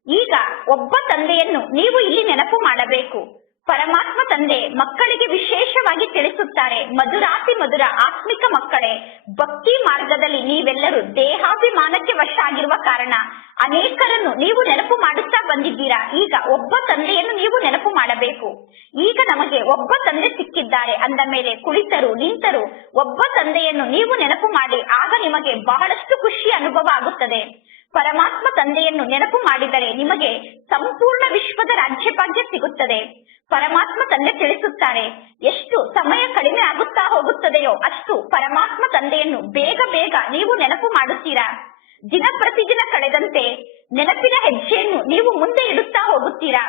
ಈಗ ಒಬ್ಬ ತಂದೆಯನ್ನು ನೀವು ಇಲ್ಲಿ ನೆನಪು ಮಾಡಬೇಕು. ಪರಮಾತ್ಮ ತಂದೆ ಮಕ್ಕಳಿಗೆ ವಿಶೇಷವಾಗಿ ತಿಳಿಸುತ್ತಾರೆ, ಮಧುರಾತಿ ಮಧುರ ಆತ್ಮಿಕ ಮಕ್ಕಳೇ, ಭಕ್ತಿ ಮಾರ್ಗದಲ್ಲಿ ನೀವೆಲ್ಲರೂ ದೇಹಾಭಿಮಾನಕ್ಕೆ ವಶ ಆಗಿರುವ ಕಾರಣ ಅನೇಕರನ್ನು ನೀವು ನೆನಪು ಮಾಡುತ್ತಾ ಬಂದಿದ್ದೀರಾ. ಈಗ ಒಬ್ಬ ತಂದೆಯನ್ನು ನೀವು ನೆನಪು ಮಾಡಬೇಕು. ಈಗ ನಮಗೆ ಒಬ್ಬ ತಂದೆ ಸಿಕ್ಕಿದ್ದಾರೆ ಅಂದ ಮೇಲೆ ಕುಳಿತರು ನಿಂತರು ಒಬ್ಬ ತಂದೆಯನ್ನು ನೀವು ನೆನಪು ಮಾಡಿ. ಆಗ ನಿಮಗೆ ಬಹಳಷ್ಟು ಖುಷಿ ಅನುಭವ ಆಗುತ್ತದೆ. ಪರಮಾತ್ಮ ತಂದೆಯನ್ನು ನೆನಪು ಮಾಡಿದರೆ ನಿಮಗೆ ಸಂಪೂರ್ಣ ವಿಶ್ವದ ರಾಜ್ಯಭಾಗ್ಯ ಸಿಗುತ್ತದೆ. ಪರಮಾತ್ಮ ತಂದೆ ತಿಳಿಸುತ್ತಾರೆ, ಎಷ್ಟು ಸಮಯ ಕಡಿಮೆ ಆಗುತ್ತಾ ಹೋಗುತ್ತದೆಯೋ ಅಷ್ಟು ಪರಮಾತ್ಮ ತಂದೆಯನ್ನು ಬೇಗ ಬೇಗ ನೀವು ನೆನಪು ಮಾಡುತ್ತೀರಾ. ದಿನ ಪ್ರತಿದಿನ ಕಳೆದಂತೆ ನೆನಪಿನ ಹೆಜ್ಜೆಯನ್ನು ನೀವು ಮುಂದೆ ಇಡುತ್ತಾ ಹೋಗುತ್ತೀರಾ.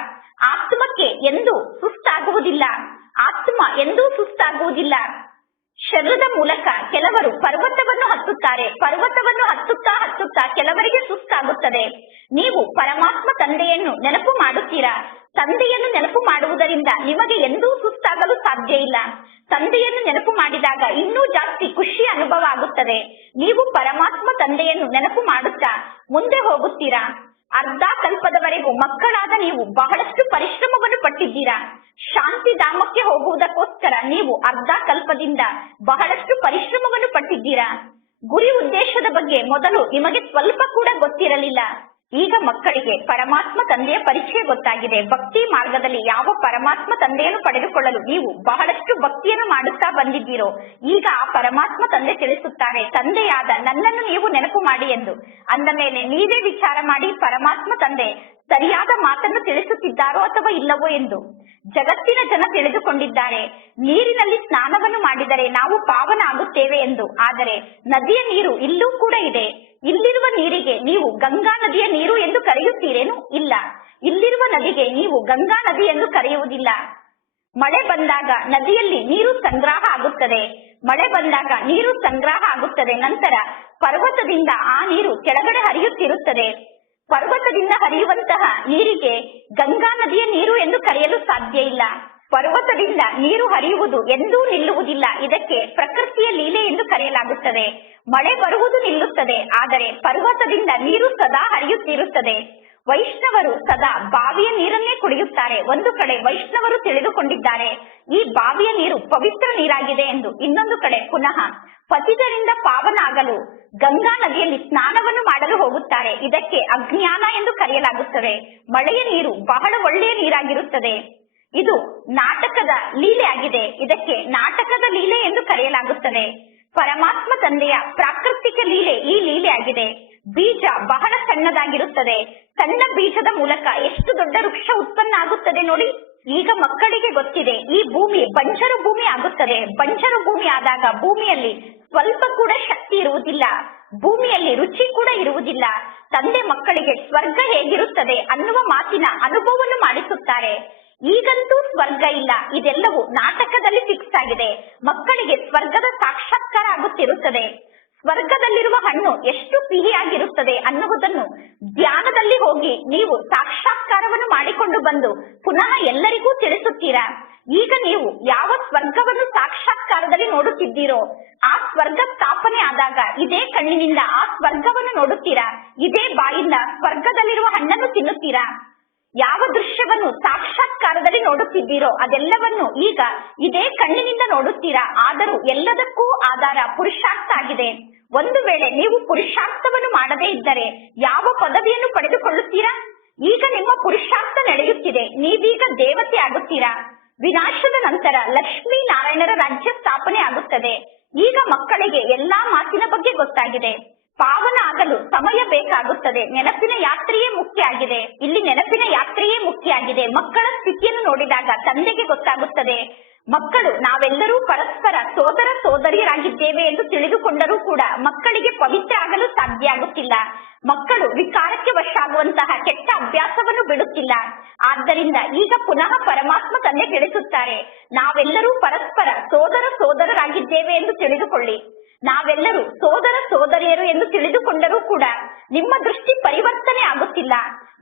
ಆತ್ಮಕ್ಕೆ ಎಂದೂ ಸುಸ್ತಾಗುವುದಿಲ್ಲ. ಆತ್ಮ ಎಂದೂ ಸುಸ್ತಾಗುವುದಿಲ್ಲ. ಶರೀರದ ಮೂಲಕ ಕೆಲವರು ಪರ್ವತವನ್ನು ಹತ್ತುತ್ತಾರೆ. ಪರ್ವತವನ್ನು ಹತ್ತುತ್ತಾ ಹತ್ತುತ್ತಾ ಕೆಲವರಿಗೆ ಸುಸ್ತಾಗುತ್ತದೆ. ನೀವು ಪರಮಾತ್ಮ ತಂದೆಯನ್ನು ನೆನಪು ಮಾಡುತ್ತೀರಾ. ತಂದೆಯನ್ನು ನೆನಪು ಮಾಡುವುದರಿಂದ ನಿಮಗೆ ಎಂದೂ ಸುಸ್ತಾಗಲು ಸಾಧ್ಯ ಇಲ್ಲ. ತಂದೆಯನ್ನು ನೆನಪು ಮಾಡಿದಾಗ ಇನ್ನೂ ಜಾಸ್ತಿ ಖುಷಿ ಅನುಭವ ಆಗುತ್ತದೆ. ನೀವು ಪರಮಾತ್ಮ ತಂದೆಯನ್ನು ನೆನಪು ಮಾಡುತ್ತಾ ಮುಂದೆ ಹೋಗುತ್ತೀರಾ. ಅರ್ಧ ಕಲ್ಪದವರೆಗೂ ಮಕ್ಕಳಾದ ನೀವು ಬಹಳಷ್ಟು ಪರಿಶ್ರಮವನ್ನು ಪಟ್ಟಿದ್ದೀರಾ. ಶಾಂತಿ ಧಾಮಕ್ಕೆ ಹೋಗುವುದಕ್ಕೋಸ್ಕರ ನೀವು ಅರ್ಧ ಕಲ್ಪದಿಂದ ಬಹಳಷ್ಟು ಪರಿಶ್ರಮವನ್ನು ಪಟ್ಟಿದ್ದೀರಾ. ಗುರಿ ಉದ್ದೇಶದ ಬಗ್ಗೆ ಮೊದಲು ನಿಮಗೆ ಸ್ವಲ್ಪ ಕೂಡ ಗೊತ್ತಿರಲಿಲ್ಲ. ಈಗ ಮಕ್ಕಳಿಗೆ ಪರಮಾತ್ಮ ತಂದೆಯ ಪರಿಚಯ ಗೊತ್ತಾಗಿದೆ. ಭಕ್ತಿ ಮಾರ್ಗದಲ್ಲಿ ಯಾವ ಪರಮಾತ್ಮ ತಂದೆಯನ್ನು ಪಡೆದುಕೊಳ್ಳಲು ನೀವು ಬಹಳಷ್ಟು ಭಕ್ತಿಯನ್ನು ಮಾಡುತ್ತಾ ಬಂದಿದ್ದೀರೋ ಈಗ ಆ ಪರಮಾತ್ಮ ತಂದೆ ತಿಳಿಸುತ್ತಾರೆ, ತಂದೆಯಾದ ನನ್ನನ್ನು ನೀವು ನೆನಪು ಮಾಡಿ ಎಂದು. ಅಂದ ಮೇಲೆ ನೀವೇ ವಿಚಾರ ಮಾಡಿ, ಪರಮಾತ್ಮ ತಂದೆ ಸರಿಯಾದ ಮಾತನ್ನು ತಿಳಿಸುತ್ತಿದ್ದಾರೋ ಅಥವಾ ಇಲ್ಲವೋ ಎಂದು. ಜಗತ್ತಿನ ಜನ ತಿಳಿದುಕೊಂಡಿದ್ದಾರೆ, ನೀರಿನಲ್ಲಿ ಸ್ನಾನವನ್ನು ಮಾಡಿದರೆ ನಾವು ಪಾವನ ಆಗುತ್ತೇವೆ ಎಂದು. ಆದರೆ ನದಿಯ ನೀರು ಇಲ್ಲೂ ಕೂಡ ಇದೆ. ಇಲ್ಲಿರುವ ನೀರಿಗೆ ನೀವು ಗಂಗಾ ನದಿಯ ನೀರು ಎಂದು ಕರೆಯುತ್ತೀರೇನು? ಇಲ್ಲ. ಇಲ್ಲಿರುವ ನದಿಗೆ ನೀವು ಗಂಗಾ ನದಿ ಎಂದು ಕರೆಯುವುದಿಲ್ಲ. ಮಳೆ ಬಂದಾಗ ನದಿಯಲ್ಲಿ ನೀರು ಸಂಗ್ರಹ ಆಗುತ್ತದೆ. ಮಳೆ ಬಂದಾಗ ನೀರು ಸಂಗ್ರಹ ಆಗುತ್ತದೆ. ನಂತರ ಪರ್ವತದಿಂದ ಆ ನೀರು ಕೆಳಗಡೆ ಹರಿಯುತ್ತಿರುತ್ತದೆ. ಪರ್ವತದಿಂದ ಹರಿಯುವಂತಹ ನೀರಿಗೆ ಗಂಗಾ ನದಿಯ ನೀರು ಎಂದು ಕರೆಯಲು ಸಾಧ್ಯ ಇಲ್ಲ. ಪರ್ವತದಿಂದ ನೀರು ಹರಿಯುವುದು ಎಂದೂ ನಿಲ್ಲುವುದಿಲ್ಲ. ಇದಕ್ಕೆ ಪ್ರಕೃತಿಯ ಲೀಲೆ ಎಂದು ಕರೆಯಲಾಗುತ್ತದೆ. ಮಳೆ ಬರುವುದು ನಿಲ್ಲುತ್ತದೆ, ಆದರೆ ಪರ್ವತದಿಂದ ನೀರು ಸದಾ ಹರಿಯುತ್ತಿರುತ್ತದೆ. ವೈಷ್ಣವರು ಸದಾ ಬಾವಿಯ ನೀರನ್ನೇ ಕುಡಿಯುತ್ತಾರೆ. ಒಂದು ಕಡೆ ವೈಷ್ಣವರು ತಿಳಿದುಕೊಂಡಿದ್ದಾರೆ ಈ ಬಾವಿಯ ನೀರು ಪವಿತ್ರ ನೀರಾಗಿದೆ ಎಂದು. ಇನ್ನೊಂದು ಕಡೆ ಪುನಃ ಪತಿತರಿಂದ ಪಾವನ ಆಗಲು ಗಂಗಾ ನದಿಯಲ್ಲಿ ಸ್ನಾನವನ್ನು ಮಾಡಲು ಹೋಗುತ್ತಾರೆ. ಇದಕ್ಕೆ ಅಜ್ಞಾನ ಎಂದು ಕರೆಯಲಾಗುತ್ತದೆ. ಮಳೆಯ ನೀರು ಬಹಳ ಒಳ್ಳೆಯ ನೀರಾಗಿರುತ್ತದೆ. ಇದು ನಾಟಕದ ಲೀಲೆ ಆಗಿದೆ. ಇದಕ್ಕೆ ನಾಟಕದ ಲೀಲೆ ಎಂದು ಕರೆಯಲಾಗುತ್ತದೆ. ಪರಮಾತ್ಮ ತಂದೆಯ ಪ್ರಾಕೃತಿಕ ಲೀಲೆ ಈ ಲೀಲೆ ಆಗಿದೆ. ಬೀಜ ಬಹಳ ಸಣ್ಣದಾಗಿರುತ್ತದೆ. ಸಣ್ಣ ಬೀಜದ ಮೂಲಕ ಎಷ್ಟು ದೊಡ್ಡ ವೃಕ್ಷ ಉತ್ಪನ್ನ ಆಗುತ್ತದೆ ನೋಡಿ. ಈಗ ಮಕ್ಕಳಿಗೆ ಗೊತ್ತಿದೆ, ಈ ಭೂಮಿ ಬಂಜರು ಭೂಮಿ ಆಗುತ್ತದೆ. ಬಂಜರು ಭೂಮಿ ಆದಾಗ ಭೂಮಿಯಲ್ಲಿ ಸ್ವಲ್ಪ ಕೂಡ ಶಕ್ತಿ ಇರುವುದಿಲ್ಲ, ಭೂಮಿಯಲ್ಲಿ ರುಚಿ ಕೂಡ ಇರುವುದಿಲ್ಲ. ತಂದೆ ಮಕ್ಕಳಿಗೆ ಸ್ವರ್ಗ ಹೇಗಿರುತ್ತದೆ ಅನ್ನುವ ಮಾತಿನ ಅನುಭವವನ್ನು ಮಾಡಿಸುತ್ತಾರೆ. ಈಗಂತೂ ಸ್ವರ್ಗ ಇಲ್ಲ, ಇದೆಲ್ಲವೂ ನಾಟಕದಲ್ಲಿ ಫಿಕ್ಸ್ ಆಗಿದೆ. ಮಕ್ಕಳಿಗೆ ಸ್ವರ್ಗದ ಸಾಕ್ಷಾತ್ಕಾರ ಆಗುತ್ತಿರುತ್ತದೆ. ಸ್ವರ್ಗದಲ್ಲಿರುವ ಹಣ್ಣು ಎಷ್ಟು ಸಿಹಿಯಾಗಿರುತ್ತದೆ ಅನ್ನುವುದನ್ನು ಧ್ಯಾನದಲ್ಲಿ ಹೋಗಿ ನೀವು ಸಾಕ್ಷಾತ್ಕಾರವನ್ನು ಮಾಡಿಕೊಂಡು ಬಂದು ಪುನಃ ಎಲ್ಲರಿಗೂ ತಿಳಿಸುತ್ತೀರಾ. ಈಗ ನೀವು ಯಾವ ಸ್ವರ್ಗವನ್ನು ಸಾಕ್ಷಾತ್ಕಾರದಲ್ಲಿ ನೋಡುತ್ತಿದ್ದೀರೋ ಆ ಸ್ವರ್ಗ ಸ್ಥಾಪನೆ ಆದಾಗ ಇದೇ ಕಣ್ಣಿನಿಂದ ಆ ಸ್ವರ್ಗವನ್ನು ನೋಡುತ್ತೀರಾ. ಇದೇ ಬಾಯಿಂದ ಸ್ವರ್ಗದಲ್ಲಿರುವ ಹಣ್ಣನ್ನು ತಿನ್ನುತ್ತೀರಾ. ಯಾವ ದೃಶ್ಯವನ್ನು ಸಾಕ್ಷಾತ್ಕಾರದಲ್ಲಿ ನೋಡುತ್ತಿದ್ದೀರೋ ಅದೆಲ್ಲವನ್ನು ಈಗ ಇದೇ ಕಣ್ಣಿನಿಂದ ನೋಡುತ್ತೀರಾ. ಆದರೂ ಎಲ್ಲದಕ್ಕೂ ಆಧಾರ ಪುರುಷಾರ್ಥ ಆಗಿದೆ. ಒಂದು ವೇಳೆ ನೀವು ಪುರುಷಾರ್ಥವನ್ನು ಮಾಡದೇ ಇದ್ದರೆ ಯಾವ ಪದವಿಯನ್ನು ಪಡೆದುಕೊಳ್ಳುತ್ತೀರಾ? ಈಗ ನಿಮ್ಮ ಪುರುಷಾರ್ಥ ನಡೆಯುತ್ತಿದೆ, ನೀವೀಗ ದೇವತೆ ಆಗುತ್ತೀರಾ. ವಿನಾಶದ ನಂತರ ಲಕ್ಷ್ಮೀ ನಾರಾಯಣರ ರಾಜ್ಯ ಸ್ಥಾಪನೆ ಆಗುತ್ತದೆ. ಈಗ ಮಕ್ಕಳಿಗೆ ಎಲ್ಲಾ ಮಾತಿನ ಬಗ್ಗೆ ಗೊತ್ತಾಗಿದೆ. ಪಾವನ ಆಗಲು ಸಮಯ ಬೇಕಾಗುತ್ತದೆ. ನೆನಪಿನ ಯಾತ್ರೆಯೇ ಮುಖ್ಯ ಆಗಿದೆ. ಇಲ್ಲಿ ನೆನಪಿನ ಯಾತ್ರೆಯೇ ಮುಖ್ಯ ಆಗಿದೆ. ಮಕ್ಕಳ ಸ್ಥಿತಿಯನ್ನು ನೋಡಿದಾಗ ತಂದೆಗೆ ಗೊತ್ತಾಗುತ್ತದೆ, ಮಕ್ಕಳು ನಾವೆಲ್ಲರೂ ಪರಸ್ಪರ ಸೋದರ ಸೋದರಿಯರಾಗಿದ್ದೇವೆ ಎಂದು ತಿಳಿದುಕೊಂಡರೂ ಕೂಡ ಮಕ್ಕಳಿಗೆ ಪವಿತ್ರ ಆಗಲು ಸಾಧ್ಯ ಆಗುತ್ತಿಲ್ಲ. ಮಕ್ಕಳು ವಿಕಾರಕ್ಕೆ ವಶ ಆಗುವಂತಹ ಕೆಟ್ಟ ಅಭ್ಯಾಸವನ್ನು ಬಿಡುತ್ತಿಲ್ಲ. ಆದ್ದರಿಂದ ಈಗ ಪುನಃ ಪರಮಾತ್ಮ ತಂದೆ ತಿಳಿಸುತ್ತಾರೆ, ನಾವೆಲ್ಲರೂ ಪರಸ್ಪರ ಸೋದರರಾಗಿದ್ದೇವೆ ಎಂದು ತಿಳಿದುಕೊಳ್ಳಿ. ನಾವೆಲ್ಲರೂ ಸೋದರ ಸೋದರಿಯರು ಎಂದು ತಿಳಿದುಕೊಂಡರೂ ಕೂಡ ನಿಮ್ಮ ದೃಷ್ಟಿ ಪರಿವರ್ತನೆ ಆಗುತ್ತಿಲ್ಲ.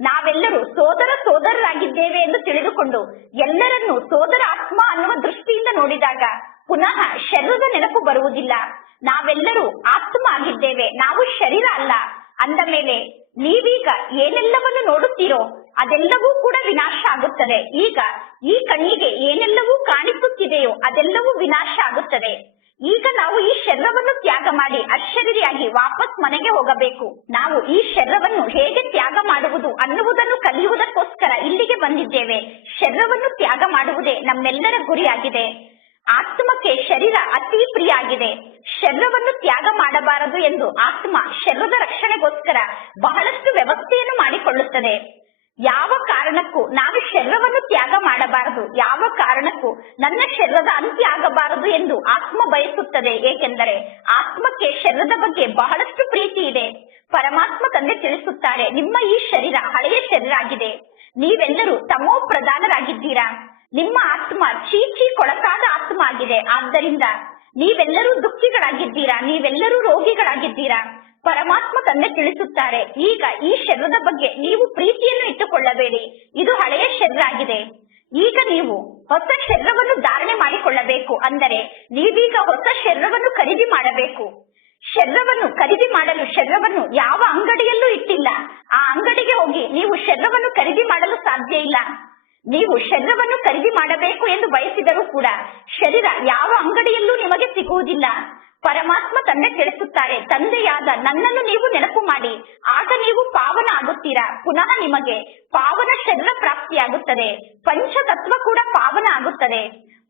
ನಾವೆಲ್ಲರೂ ಸೋದರ ಸೋದರರಾಗಿದ್ದೇವೆ ಎಂದು ತಿಳಿದುಕೊಂಡು ಎಲ್ಲರನ್ನೂ ಸೋದರ ಆತ್ಮ ಅನ್ನುವ ದೃಷ್ಟಿಯಿಂದ ನೋಡಿದಾಗ ಪುನಃ ಶರೀರದ ನೆನಪು ಬರುವುದಿಲ್ಲ. ನಾವೆಲ್ಲರೂ ಆತ್ಮ ಆಗಿದ್ದೇವೆ, ನಾವು ಶರೀರ ಅಲ್ಲ ಅಂದ ಮೇಲೆ ನೀವೀಗ ಏನೆಲ್ಲವನ್ನು ನೋಡುತ್ತೀರೋ ಅದೆಲ್ಲವೂ ಕೂಡ ವಿನಾಶ ಆಗುತ್ತದೆ. ಈಗ ಈ ಕಣ್ಣಿಗೆ ಏನೆಲ್ಲವೂ ಕಾಣಿಸುತ್ತಿದೆಯೋ ಅದೆಲ್ಲವೂ ವಿನಾಶ ಆಗುತ್ತದೆ. ಈಗ ನಾವು ಈ ಶರೀರವನ್ನು ತ್ಯಾಗ ಮಾಡಿ ಅಶರೀರಿಯಾಗಿ ವಾಪಸ್ ಮನೆಗೆ ಹೋಗಬೇಕು. ನಾವು ಈ ಶರೀರವನ್ನು ಹೇಗೆ ತ್ಯಾಗ ಮಾಡುವುದು ಅನ್ನುವುದನ್ನು ಕಲಿಯುವುದಕ್ಕೋಸ್ಕರ ಇಲ್ಲಿಗೆ ಬಂದಿದ್ದೇವೆ. ಶರೀರವನ್ನು ತ್ಯಾಗ ಮಾಡುವುದೇ ನಮ್ಮೆಲ್ಲರ ಗುರಿಯಾಗಿದೆ. ಆತ್ಮಕ್ಕೆ ಶರೀರ ಅತಿ ಪ್ರಿಯ ಆಗಿದೆ. ಶರೀರವನ್ನು ತ್ಯಾಗ ಮಾಡಬಾರದು ಎಂದು ಆತ್ಮ ಶರೀರದ ರಕ್ಷಣೆಗೋಸ್ಕರ ಬಹಳಷ್ಟು ವ್ಯವಸ್ಥೆಯನ್ನು ಮಾಡಿಕೊಳ್ಳುತ್ತದೆ. ಯಾವ ಕಾರಣಕ್ಕೂ ನಾವು ಶರೀರವನ್ನು ತ್ಯಾಗ ಮಾಡಬಾರದು, ಯಾವ ಕಾರಣಕ್ಕೂ ನನ್ನ ಶರೀರದ ಅಂತ್ಯ ಆಗಬಾರದು ಎಂದು ಆತ್ಮ ಬಯಸುತ್ತದೆ. ಏಕೆಂದರೆ ಆತ್ಮಕ್ಕೆ ಶರೀರದ ಬಗ್ಗೆ ಬಹಳಷ್ಟು ಪ್ರೀತಿ ಇದೆ. ಪರಮಾತ್ಮ ತಂದೆ ತಿಳಿಸುತ್ತಾರೆ, ನಿಮ್ಮ ಈ ಶರೀರ ಹಳೆಯ ಶರೀರ ಆಗಿದೆ. ನೀವೆಲ್ಲರೂ ತಮೋ ಪ್ರಧಾನರಾಗಿದ್ದೀರಾ. ನಿಮ್ಮ ಆತ್ಮ ಚೀಚಿ ಕೊಳಕಾದ ಆತ್ಮ ಆಗಿದೆ. ಆದ್ದರಿಂದ ನೀವೆಲ್ಲರೂ ದುಃಖಿಗಳಾಗಿದ್ದೀರಾ, ನೀವೆಲ್ಲರೂ ರೋಗಿಗಳಾಗಿದ್ದೀರಾ. ಪರಮಾತ್ಮ ತಂದೆ ತಿಳಿಸುತ್ತಾರೆ, ಈಗ ಈ ಶರೀರದ ಬಗ್ಗೆ ನೀವು ಪ್ರೀತಿಯನ್ನು ಇಟ್ಟುಕೊಳ್ಳಬೇಡಿ. ಇದು ಹಳೆಯ ಶರೀರ ಆಗಿದೆ. ಈಗ ನೀವು ಹೊಸ ಶರೀರವನ್ನು ಧಾರಣೆ ಮಾಡಿಕೊಳ್ಳಬೇಕು. ಅಂದರೆ ನೀವೀಗ ಹೊಸ ಶರೀರವನ್ನು ಖರೀದಿ ಮಾಡಬೇಕು. ಶರೀರವನ್ನು ಖರೀದಿ ಮಾಡಲು ಶರೀರವನ್ನು ಯಾವ ಅಂಗಡಿಯಲ್ಲೂ ಇಟ್ಟಿಲ್ಲ. ಆ ಅಂಗಡಿಗೆ ಹೋಗಿ ನೀವು ಶರೀರವನ್ನು ಖರೀದಿ ಮಾಡಲು ಸಾಧ್ಯ ಇಲ್ಲ. ನೀವು ಶರೀರವನ್ನು ಖರೀದಿ ಮಾಡಬೇಕು ಎಂದು ಬಯಸಿದರೂ ಕೂಡ ಶರೀರ ಯಾವ ಅಂಗಡಿಯಲ್ಲೂ ನಿಮಗೆ ಸಿಗುವುದಿಲ್ಲ. ಪರಮಾತ್ಮ ತಂದೆ ತಿಳಿಸುತ್ತಾರೆ, ತಂದೆಯಾದ ನನ್ನನ್ನು ನೀವು ನೆನಪು ಮಾಡಿ, ಆಗ ನೀವು ಪಾವನ ಆಗುತ್ತೀರಾ. ಪುನಃ ನಿಮಗೆ ಪಾವನ ಶರೀರ ಪ್ರಾಪ್ತಿಯಾಗುತ್ತದೆ. ಪಂಚತತ್ವ ಕೂಡ ಪಾವನ ಆಗುತ್ತದೆ.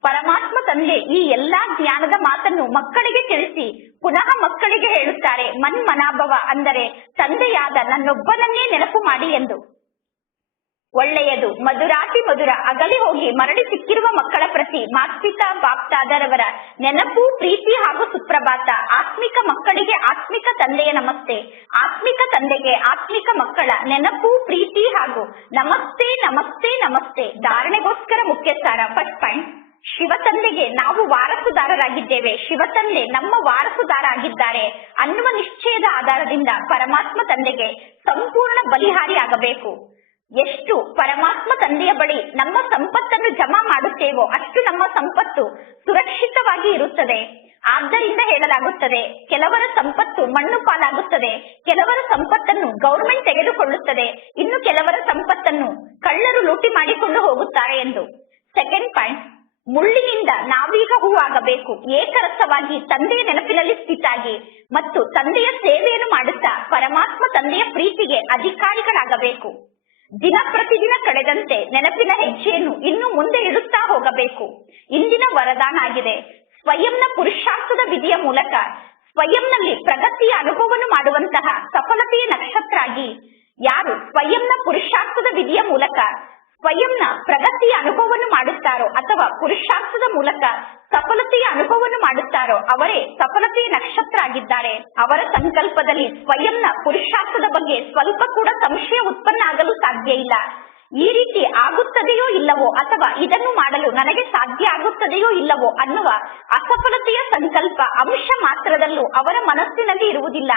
ಪರಮಾತ್ಮ ತಂದೆ ಈ ಎಲ್ಲಾ ಜ್ಞಾನದ ಮಾತನ್ನು ಮಕ್ಕಳಿಗೆ ತಿಳಿಸಿ ಪುನಃ ಮಕ್ಕಳಿಗೆ ಹೇಳುತ್ತಾರೆ, ಮನ್ಮನಾಭವ ಅಂದರೆ ತಂದೆಯಾದ ನನ್ನೊಬ್ಬನನ್ನೇ ನೆನಪು ಮಾಡಿ ಎಂದು. ಒಳ್ಳೆಯದು. ಮಧುರಾತಿ ಮಧುರ ಅಗಲಿ ಹೋಗಿ ಮರಳಿ ಸಿಕ್ಕಿರುವ ಮಕ್ಕಳ ಪ್ರತಿ ಮಾತ್ಪಿತಾ ಬಾಪ್ತಾದರವರ ನೆನಪು, ಪ್ರೀತಿ ಹಾಗೂ ಸುಪ್ರಭಾತ. ಆತ್ಮಿಕ ಮಕ್ಕಳಿಗೆ ಆತ್ಮಿಕ ತಂದೆಯ ನಮಸ್ತೆ, ಆತ್ಮಿಕ ತಂದೆಗೆ ಆತ್ಮಿಕ ಮಕ್ಕಳ ನೆನಪು, ಪ್ರೀತಿ ಹಾಗೂ ನಮಸ್ತೆ ನಮಸ್ತೆ ನಮಸ್ತೆ. ಧಾರಣೆಗೋಸ್ಕರ ಮುಖ್ಯ ಸಾರ. ಫಸ್ಟ್ ಪಾಯಿಂಟ್, ಶಿವತಂದೆಗೆ ನಾವು ವಾರಸುದಾರರಾಗಿದ್ದೇವೆ, ಶಿವತಂದೆ ನಮ್ಮ ವಾರಸುದಾರ ಆಗಿದ್ದಾರೆ ಅನ್ನುವ ನಿಶ್ಚಯದ ಆಧಾರದಿಂದ ಪರಮಾತ್ಮ ತಂದೆಗೆ ಸಂಪೂರ್ಣ ಬಲಿಹಾರಿ ಆಗಬೇಕು. ಎಷ್ಟು ಪರಮಾತ್ಮ ತಂದೆಯ ಬಳಿ ನಮ್ಮ ಸಂಪತ್ತನ್ನು ಜಮಾ ಮಾಡುತ್ತೇವೋ ಅಷ್ಟು ನಮ್ಮ ಸಂಪತ್ತು ಸುರಕ್ಷಿತವಾಗಿ ಇರುತ್ತದೆ. ಆದ್ದರಿಂದ ಹೇಳಲಾಗುತ್ತದೆ, ಕೆಲವರ ಸಂಪತ್ತು ಮಣ್ಣು ಪಾಲಾಗುತ್ತದೆ, ಕೆಲವರ ಸಂಪತ್ತನ್ನು ಗೌರ್ಮೆಂಟ್ ತೆಗೆದುಕೊಳ್ಳುತ್ತದೆ, ಇನ್ನು ಕೆಲವರ ಸಂಪತ್ತನ್ನು ಕಳ್ಳರು ಲೂಟಿ ಮಾಡಿಕೊಂಡು ಹೋಗುತ್ತಾರೆ ಎಂದು. ಸೆಕೆಂಡ್ ಪಾಯಿಂಟ್, ಮುಳ್ಳಿನಿಂದ ನಾವೀಗ ಹೂವಾಗಬೇಕು. ಏಕರಸವಾಗಿ ತಂದೆಯ ನೆನಪಿನಲ್ಲಿ ಸ್ಥಿತಾಗಿ ಮತ್ತು ತಂದೆಯ ಸೇವೆಯನ್ನು ಮಾಡುತ್ತಾ ಪರಮಾತ್ಮ ತಂದೆಯ ಪ್ರೀತಿಗೆ ಅಧಿಕಾರಿಗಳಾಗಬೇಕು. ದಿನ ಪ್ರತಿದಿನ ಕಳೆದಂತೆ ನೆನಪಿನ ಹೆಜ್ಜೆಯನ್ನು ಇನ್ನು ಮುಂದೆ ಇಡುತ್ತಾ ಹೋಗಬೇಕು. ಇಂದಿನ ವರದಾನ ಆಗಿದೆ, ಸ್ವಯಂನ ಪುರುಷಾರ್ಥದ ವಿಧಿಯ ಮೂಲಕ ಸ್ವಯಂನಲ್ಲಿ ಪ್ರಗತಿಯ ಅನುಭವವನ್ನು ಮಾಡುವಂತಹ ಸಫಲತೆಯ ನಕ್ಷತ್ರ ಆಗಿ ಯಾರು ಸ್ವಯಂನ ಪುರುಷಾರ್ಥದ ವಿಧಿಯ ಮೂಲಕ ಸ್ವಯಂನ ಪ್ರಗತಿಯ ಅನುಭವವನ್ನು ಮಾಡುತ್ತಾರೋ ಅಥವಾ ಪುರುಷಾರ್ಥದ ಮೂಲಕ ಸಫಲತೆಯ ಅನುಭವವನ್ನು ಮಾಡುತ್ತಾರೋ ಅವರೇ ಸಫಲತೆಯ ನಕ್ಷತ್ರ ಆಗಿದ್ದಾರೆ. ಅವರ ಸಂಕಲ್ಪದಲ್ಲಿ ಸ್ವಯಂನ ಪುರುಷಾರ್ಥದ ಬಗ್ಗೆ ಸ್ವಲ್ಪ ಕೂಡ ಸಂಶಯ ಉತ್ಪನ್ನ ಆಗಲು ಸಾಧ್ಯ ಇಲ್ಲ. ಈ ರೀತಿ ಆಗುತ್ತದೆಯೋ ಇಲ್ಲವೋ ಅಥವಾ ಇದನ್ನು ಮಾಡಲು ನನಗೆ ಸಾಧ್ಯ ಆಗುತ್ತದೆಯೋ ಇಲ್ಲವೋ ಅನ್ನುವ ಅಸಫಲತೆಯ ಸಂಕಲ್ಪ ಅಂಶ ಮಾತ್ರದಲ್ಲೂ ಅವರ ಮನಸ್ಸಿನಲ್ಲಿ ಇರುವುದಿಲ್ಲ.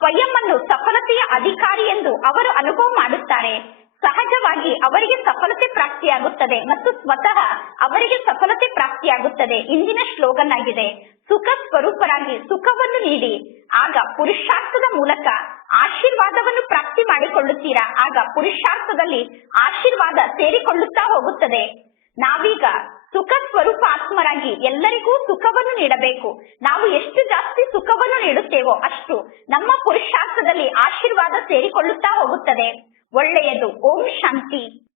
ಸ್ವಯಂ ಅನ್ನು ಸಫಲತೆಯ ಅಧಿಕಾರಿ ಎಂದು ಅವರು ಅನುಭವ ಮಾಡುತ್ತಾರೆ. ಸಹಜವಾಗಿ ಅವರಿಗೆ ಸಫಲತೆ ಪ್ರಾಪ್ತಿಯಾಗುತ್ತದೆ ಮತ್ತು ಸ್ವತಃ ಅವರಿಗೆ ಸಫಲತೆ ಪ್ರಾಪ್ತಿಯಾಗುತ್ತದೆ. ಇಂದಿನ ಶ್ಲೋಗನ್ ಆಗಿದೆ, ಸುಖ ಸ್ವರೂಪರಾಗಿ ಸುಖವನ್ನು ನೀಡಿ, ಆಗ ಪುರುಷಾರ್ಥದ ಮೂಲಕ ಆಶೀರ್ವಾದವನ್ನು ಪ್ರಾಪ್ತಿ ಮಾಡಿಕೊಳ್ಳುತ್ತೀರಾ. ಆಗ ಪುರುಷಾರ್ಥದಲ್ಲಿ ಆಶೀರ್ವಾದ ಸೇರಿಕೊಳ್ಳುತ್ತಾ ಹೋಗುತ್ತದೆ. ನಾವೀಗ ಸುಖ ಸ್ವರೂಪ ಆತ್ಮರಾಗಿ ಎಲ್ಲರಿಗೂ ಸುಖವನ್ನು ನೀಡಬೇಕು. ನಾವು ಎಷ್ಟು ಜಾಸ್ತಿ ಸುಖವನ್ನು ನೀಡುತ್ತೇವೋ ಅಷ್ಟು ನಮ್ಮ ಪುರುಷಾರ್ಥದಲ್ಲಿ ಆಶೀರ್ವಾದ ಸೇರಿಕೊಳ್ಳುತ್ತಾ ಹೋಗುತ್ತದೆ. ಒಳ್ಳೆಯದು. ಓಂ ಶಾಂತಿ.